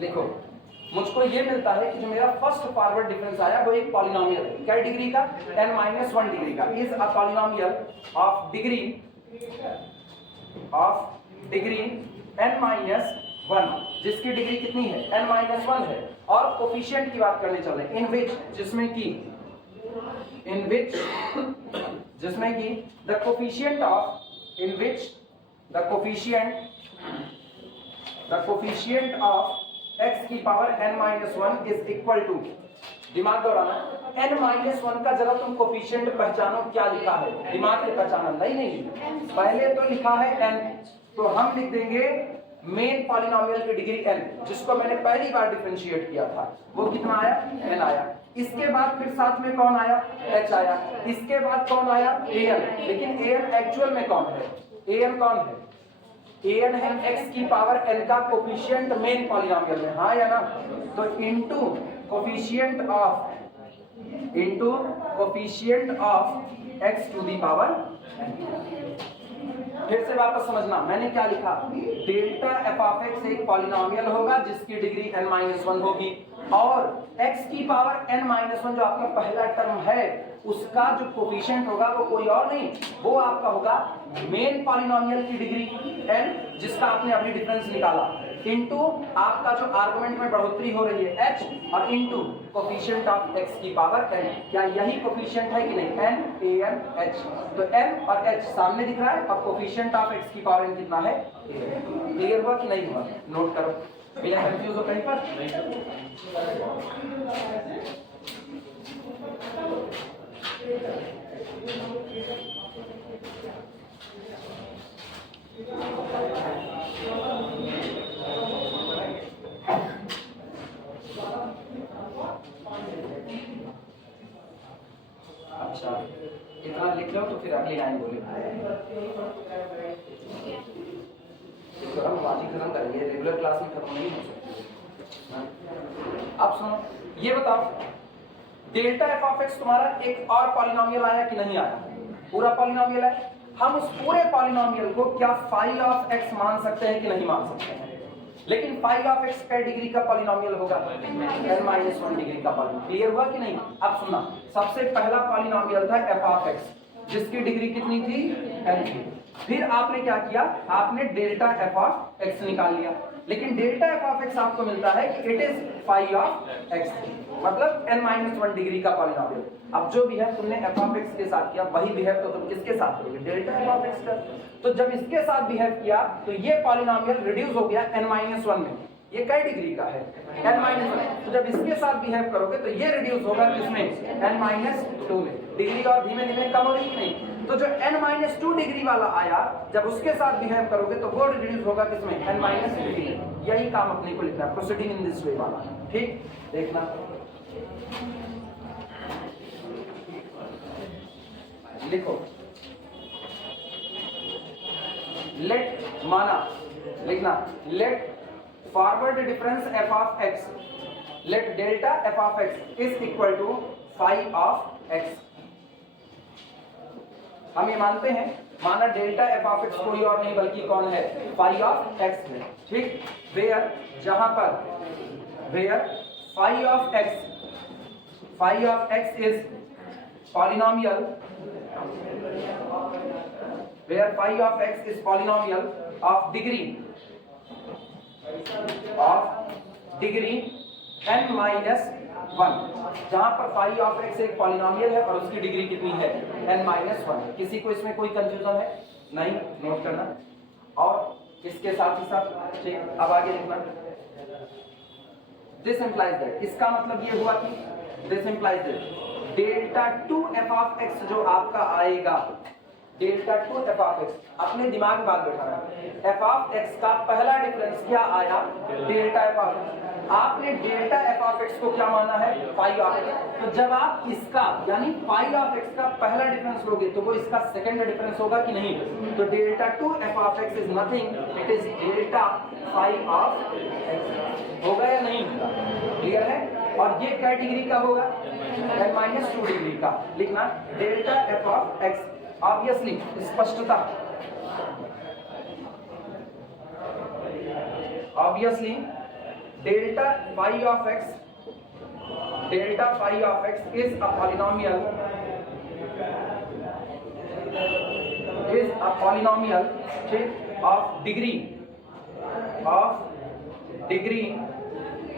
लिखो। मुझको ये मिलता है कि जो मेरा फर्स्ट फॉरवर्ड डिफरेंस आया वो एक पॉलिनोमियल है। क्या डिग्री का? n-1 डिग्री का। Is a polynomial of degree n-1, जिसकी डिग्री कितनी है? n-1 है। और कोफिशिएंट की बात करने चल रहे हैं, इन विच जिसमें कि द कोफिशिएंट ऑफ x की power n-1 is equal to, दिमाग दौड़ाना, n-1 का जरा तुम कोफिशिएंट पहचानो, क्या लिखा है? दिमाग से पहचाना नहीं, पहले तो लिखा है n, तो हम लिख देंगे मेन पॉलिनोमियल की डिग्री n, जिसको मैंने पहली बार डिफरेंशिएट किया था, वो कितना आया? n आया। इसके बाद फिर साथ में कौन आया? h आया। इसके बाद कौन आया? an। लेकिन an एक्चुअल में कौन है? an कौन है? an है x की पावर n का कोफिशिएंट मेन पॉलिनोमियल में, हाँ या ना? तो into coefficient of x to the power n। फिर से वापस समझना, मैंने क्या लिखा? डेल्टा f of x एक पॉलिनोमियल होगा जिसकी डिग्री n-1 होगी, और x की पावर n-1 जो आपका पहला टर्म है उसका जो कोफिशिएंट होगा वो कोई और नहीं, वो आपका होगा मेन पॉलिनोमियल की डिग्री n, जिसका आपने अभी डिफरेंस निकाला, इनटू आपका जो आर्गुमेंट में बढ़ोतरी हो रही है h, और इनटू कोफिशिएंट ऑफ x की पावर n। क्या यही कोफिशिएंट है कि नहीं? n, an, h। तो n और h सामने दिख रहा है, और कोफिशिएंट ऑफ x की पावर n कितना है? क्लियर हुआ कि नहीं हुआ? नोट करो, बिना कंफ्यूज हो कहीं पर। अच्छा, इतना लिख लो तो फिर अगली लाइन बोले। तो हम लॉजिक खत्म करेंगे, रेगुलर क्लास में खत्म नहीं हो सकती। अब सुनो, ये बताओ डेल्टा f of x तुम्हारा एक और पॉलिनोमियल आया कि नहीं आया? पूरा पॉलिनोमियल है। हम उस पूरे पॉलिनोमियल को क्या फाई ऑफ x मान सकते हैं कि नहीं मान सकते हैं? लेकिन फाई ऑफ एक्स कै डिग्री का पॉलिनोमियल होगा? n-1 डिग्री का पॉलिनोमियल। क्लियर हुआ कि नहीं? अब सुनना, सबसे पहला पॉलिनोमियल था f ऑफ x, जिसकी डिग्री कितनी थी? n थी। फिर आपने क्या किया? आपने डेल्टा f ऑफ x निकाल लिया, लेकिन डेल्टा f ऑफ x आपको मिलता है कि it is phi of x, मतलब n-1 डिग्री का पॉलिनोमियल। अब जो भी है तुमने f ऑफ x के साथ किया, वही बिहेव तो तुम किसके साथ करोगे? डेल्टा f ऑफ x का। तो जब इसके साथ बिहेव किया तो ये पॉलिनोमियल रिड्यूस हो गया n-1 में। ये कै डिग्री का है? n-1। तो जब इसके साथ बिहेव करोगे तो ये रिड्यूस होगा किसमें? n-2 में। डिग्री और धीमे धीमे कम हो रही नहीं। तो जो n-2 डिग्री वाला आया, जब उसके साथ बिहेव करोगे तो वो रिड्यूस होगा किसमें? n-3 में। यही काम अपने को लिखना है, प्रोसीडिंग इन दिस वे वाला। ठीक, देखना लिखो। लेट, माना लिखना, let forward difference f of x, let delta f of x is equal to phi of x। हम ये मानते हैं, माना डेल्टा f ऑफ x कोई और नहीं बल्कि कौन है? फाई ऑफ x है। ठीक, वेयर, जहां पर where phi of x is polynomial, where phi of x is polynomial of degree n-1, जहां पर phi of x एक पॉलिनोमियल है और उसकी डिग्री कितनी है? n-1। किसी को इसमें कोई कंफ्यूजन है? नहीं, नोट करना। और इसके साथ ही साथ ठीक, अब आगे लिखना, दिस इंप्लाइज दैट, इसका मतलब ये हुआ कि this implies that delta 2 f of x जो आपका आएगा, डेल्टा 2 f ऑफ x, अपने दिमाग में बात बैठा रहा, f ऑफ x का पहला डिफरेंस क्या आया? Delta f of x। आपने डेल्टा f ऑफ x को क्या माना है? Phi of x। तो जब आप इसका यानी फाई ऑफ x का पहला डिफरेंस लोगे तो वो इसका सेकंड डिफरेंस होगा कि नहीं? तो delta 2 f of x is nothing, it is delta phi of x। होगा या नहीं होगा? क्लियर है? और ये क्या डिग्री का होगा? n-2 डिग्री का। लिखना delta f of x, obviously स्पष्टता, obviously delta phi of x, delta phi of x is a polynomial, ठीक, ऑफ डिग्री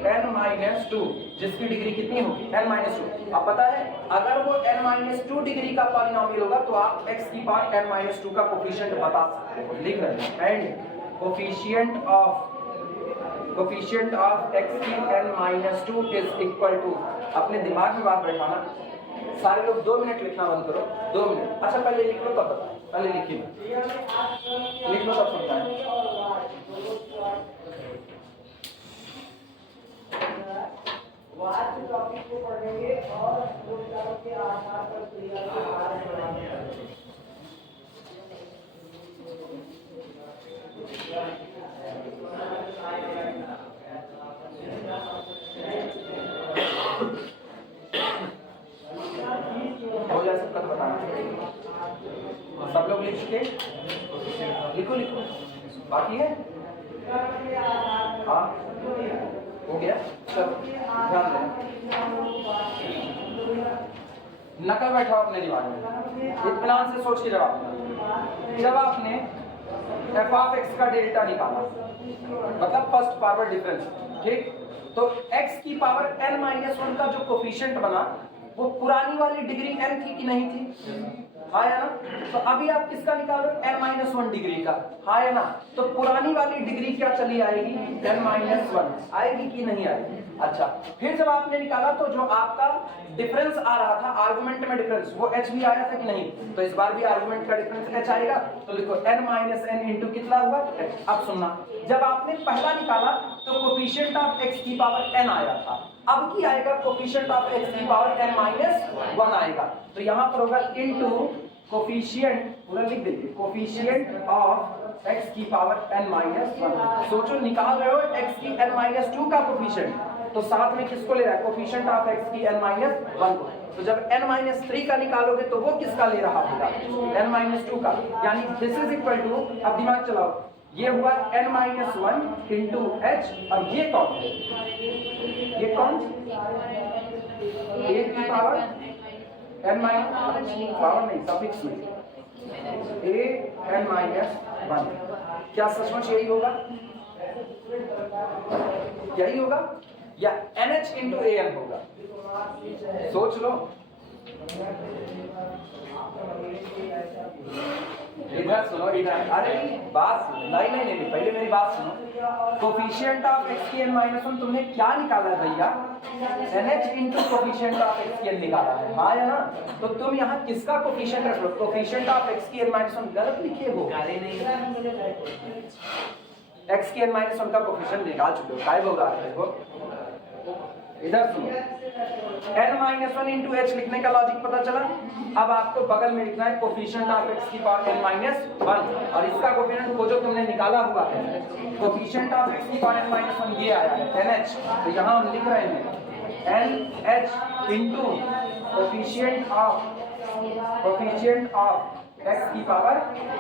n-2, जिसकी डिग्री कितनी होगी? n-2। अब पता है, अगर वो n-2 डिग्री का पॉलिनोमियल होगा तो आप x की पावर n-2 का कोफिशिएंट बता सकते हो। लिख रहे हैं, एंड कोफिशिएंट ऑफ x की n-2 इज इक्वल टू, अपने दिमाग में बात बैठाना। सारे लोग 2 मिनट लिखना बंद करो, 2 मिनट। अच्छा पहले लिख लो तब बताओ, पहले लिखिए, लिख लो तब समझाएं। आज टॉपिक को पढ़ेंगे और विचारों के आधार पर क्रिया के बारे में पढ़ेंगे। हो जाए सबका तो बताना। सब लोग लिख चुके? लिखो लिखो, बाकी है? हाँ हो गया, चलो ध्यान देना, नकल बैठाओ अपने दिमाग में, इत्मीनान से सोच के जवाब देना। जब आपने f ऑफ x का डेल्टा निकाला, मतलब फर्स्ट फॉरवर्ड डिफरेंस, ठीक, तो x की पावर n-1 का जो कोफिशिएंट बना वो पुरानी वाली डिग्री n थी कि नहीं थी? हाँ या ना? तो अभी आप किसका निकालो? n-1 डिग्री का। हाँ या ना? तो पुरानी वाली डिग्री क्या चली आएगी? n-1 आएगी कि नहीं आएगी? अच्छा, फिर जब आपने निकाला तो जो आपका डिफरेंस आ रहा था, आर्गुमेंट में डिफरेंस, वो h भी आया था कि नहीं? तो इस बार भी आर्गुमेंट का डिफरेंस h आएगा, तो लिखो n-n इंटू कितना हुआ? h। अब सुनना, जब आपने पहला निकाला तो कोफिशिएंट ऑफ x की पावर n आया था, अब की आएगा कोफिशिएंट ऑफ x की पावर n-1 आएगा, तो यहाँ पर होगा इनटू कोफिशिएंट, पूरा लिख दीजिए, कोफिशिएंट ऑफ x की पावर n-1। सोचो निकाल रहे हो x की n-2 का कोफिशिएंट, तो साथ में किसको ले रहा है? कोफिशिएंट ऑफ x की n-1 को। तो जब n-3 का निकालोगे तो वो किसका ले रहा होगा? n-2 का। यानी दिस इज इक्वल टू, अब दिमाग चलाओ, ये हुआ n-1 इंटू h, और ये कौन है? ये कौन? a की पावर n माइनस पावर नहीं, सफिक्स में a n-1। क्या सचमुच यही होगा? यही होगा या nh इंटू an होगा? सोच लो। इधर सुनो, इधर, अरे बात नहीं, पहले मेरी बात सुनो। कोफिशिएंट ऑफ x की n-1 तुमने क्या निकाला है भैया? nh into coefficient of x की n निकाला है, हाँ या ना? तो तुम यहाँ किसका कोफिशिएंट रख लो? कोफिशिएंट ऑफ x की n-1 गलत लिखे हो, x की n-1 का कोफिशिएंट निकाल चुके हो, काय होगा देखो। इधर सुनो, n-1 इंटू h लिखने का लॉजिक पता चला। अब आपको बगल में लिखना है कोफिशिएंट ऑफ x की पावर n-1, और इसका कोफिशिएंट को जो तुमने निकाला हुआ है, कोफिशिएंट ऑफ x की पावर n-1 ये आया है nh, तो यहाँ हम लिख रहे हैं nh into coefficient of x की पावर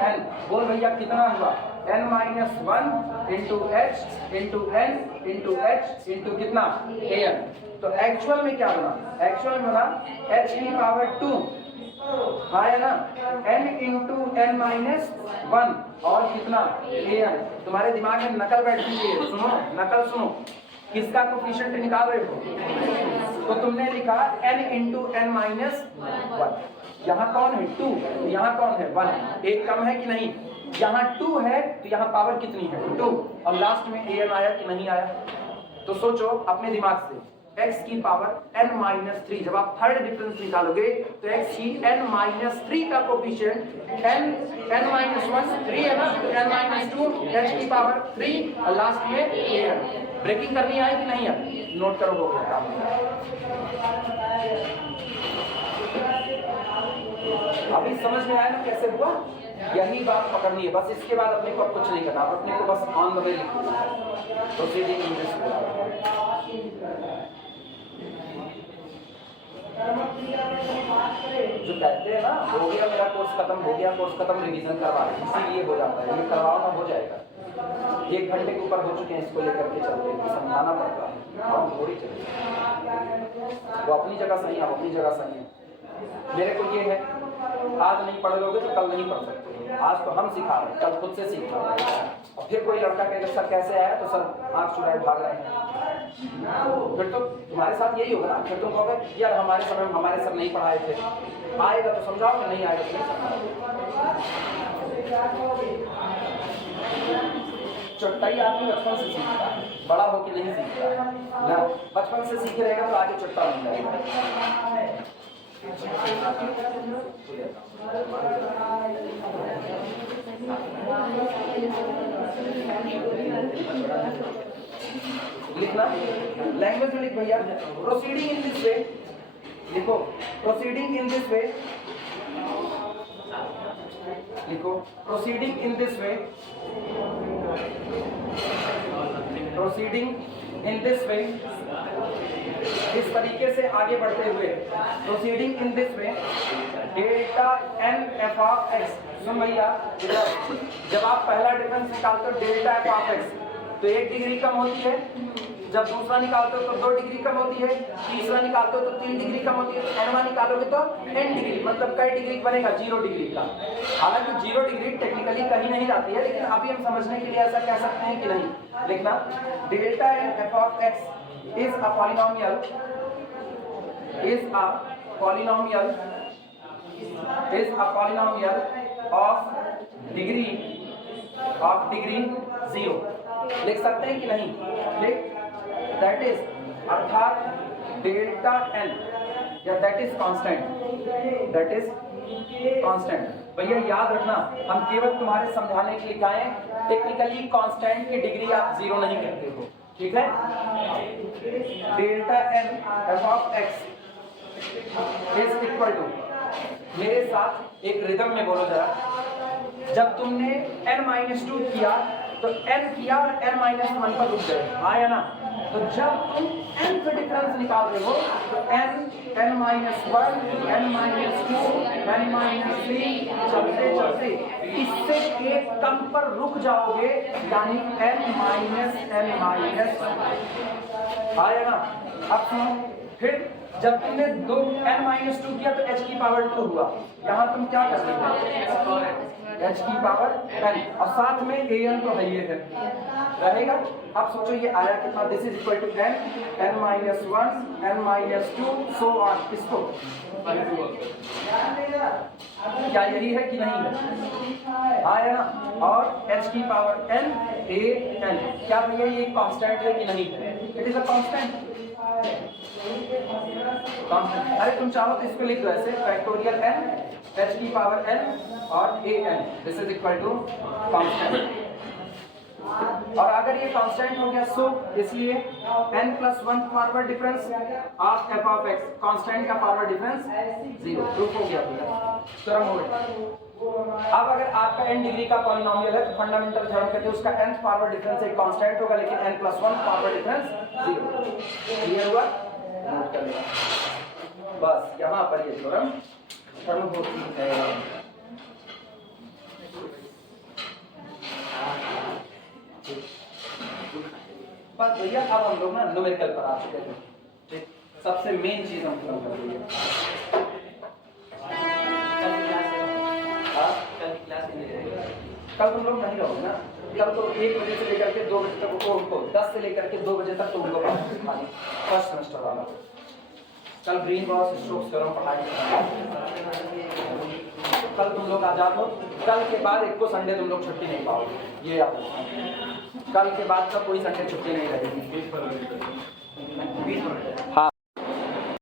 n। बोल भैया कितना हुआ? n-1 into h into n into h into कितना? an। तो एक्चुअल में क्या बना? एक्चुअल में बना h की पावर 2, हाँ है ना, n इंटू n-1 और कितना? an। तुम्हारे दिमाग में नकल बैठनी चाहिए, सुनो नकल सुनो। किसका कोफिशिएंट निकाल रहे हो? तो तुमने लिखा n इंटू n-1। यहाँ कौन है? 2, यहाँ कौन है? 1। एक कम है कि नहीं? यहाँ 2 है तो यहाँ पावर कितनी है? 2, और लास्ट में an आया कि नहीं आया? तो सोचो अपने दिमाग से, x की पावर n-3, जब आप थर्ड डिफरेंस निकालोगे तो x की n-3 का कोफिशिएंट n-1 3 है ना, n-2 h की पावर 3 और लास्ट में an। ब्रेकिंग करनी आए कि नहीं है? नोट करो हो गया काम। अभी समझ में आया ना कैसे हुआ? यही बात पकड़नी है बस, इसके बाद अपने को कुछ नहीं करना, अपने को बस ऑन द वे लिखना है। Proceeding in this way. जो कहते हैं ना हो गया मेरा कोर्स खत्म, हो गया कोर्स खत्म, रिवीजन करवा रहे, इसीलिए हो जाता है। ये करवाओ ना हो जाएगा। 1 घंटे के ऊपर हो चुके हैं, इसको लेकर के चलते हैं, समझाना पड़ता है, हम थोड़ी चलते। वो अपनी जगह सही है, अपनी जगह सही है। मेरे को ये है, आज नहीं पढ़ लोगे तो कल नहीं पढ़ सकते। आज तो हम सिखा रहे हैं, कल खुद से सीखना। और फिर कोई लड़का कहेगा सर कैसे आया, तो सर आँख चुराए भाग रहे हैं, फिर तो तुम्हारे साथ यही होगा ना। फिर तुम कहोगे यार हमारे समय में हमारे सर नहीं पढ़ाए थे। आएगा तो समझाओगे, नहीं आएगा तो नहीं समझाओगे। चट्टाई आदमी बचपन से सीखता है, बड़ा होके नहीं सीखता ना। बचपन से सीख रहेगा तो आगे चट्टा बन जाएगा। लिखना लैंग्वेज में लिख भैया। प्रोसीडिंग इन दिस वे लिखो, प्रोसीडिंग इन दिस वे लिखो, proceeding in this way, proceeding in this way, इस तरीके से आगे बढ़ते हुए, proceeding in this way, delta n f of x। सुन भैया, जब आप पहला डिफरेंस निकालते हो डेल्टा f ऑफ x तो 1 डिग्री कम होती है, जब दूसरा निकालते हो तो 2 डिग्री कम होती है, तीसरा निकालते हो तो 3 डिग्री कम होती है, तो n निकालोगे तो n डिग्री, मतलब कई डिग्री बनेगा? 0 डिग्री का। हालांकि 0 डिग्री टेक्निकली कहीं नहीं जाती है, लेकिन अभी हम समझने के लिए ऐसा कह सकते हैं कि नहीं। लिखना delta n f of x is a polynomial, is a polynomial, is a polynomial of degree 0। लिख सकते हैं कि नहीं? लिख, that is अर्थात डेल्टा n या that is constant। भैया याद रखना, हम केवल तुम्हारे समझाने के लिए लिखाए, टेक्निकली कांस्टेंट की डिग्री आप 0 नहीं कहते हो, ठीक है? Delta n f of x is equal to, मेरे साथ एक रिदम में बोलो जरा। जब तुमने n-2 किया तो n किया और n-1 पर रुक गए, आया ना? तो जब तुम n का डिफरेंस निकाल रहे हो तो n, n-1, n-2, n-3 चलते चलते से इससे एक कम पर रुक जाओगे, यानी n माइनस n माइनस आया ना। अब सुनो, फिर जब तुमने दो n-2 किया तो h की पावर 2 हुआ। यहाँ तुम क्या कर रहे हो, h की पावर n, और साथ में an तो है ये है रहेगा। अब सोचो ये आया कितना, this is equal to n, n-1, n-2 so on. इसको क्या यही है कि नहीं है, आया ना। और h की पावर n a n, क्या भैया ये कांस्टेंट है कि नहीं है, इट इज अ कांस्टेंट। अरे तुम चाहो तो इसको लिख दो ऐसे, फैक्टोरियल n h की पावर n और a n, this is equal to constant. और अगर ये कांस्टेंट हो गया सो इसलिए n+1 forward difference of f of x, constant का फॉरवर्ड डिफरेंस 0, प्रूफ हो गया भैया, तुरंत हो गया। अब अगर आपका n डिग्री का पॉलिनोमियल है तो फंडामेंटल थ्योरम कहते हैं उसका nth फॉरवर्ड डिफरेंस एक कांस्टेंट होगा, लेकिन n+1 फॉरवर्ड डिफरेंस 0। क्लियर हुआ, नोट कर लेना बस। यहाँ पर ये थ्योरम खत्म होती है। बस भैया अब हम लोग ना न्यूमेरिकल पर आ चुके हैं, ठीक, सबसे मेन चीज हम खत्म कर दिए। कल तुम लोग नहीं रहोगे ना, कल तो 1 बजे से लेकर के 2 बजे तक उनको 10 से लेकर के 2 बजे तक तुमको खाली फर्स्ट सेमेस्टर वाला। कल ग्रीन बॉक्स स्ट्रोक्स थ्योरम पढ़ाएंगे। कल तुम लोग आजाद हो, कल के बाद एक को संडे तुम लोग छुट्टी नहीं पाओगे, ये याद रखना। कल के बाद का कोई संडे छुट्टी नहीं रहेगी। 20 फरवरी। हाँ।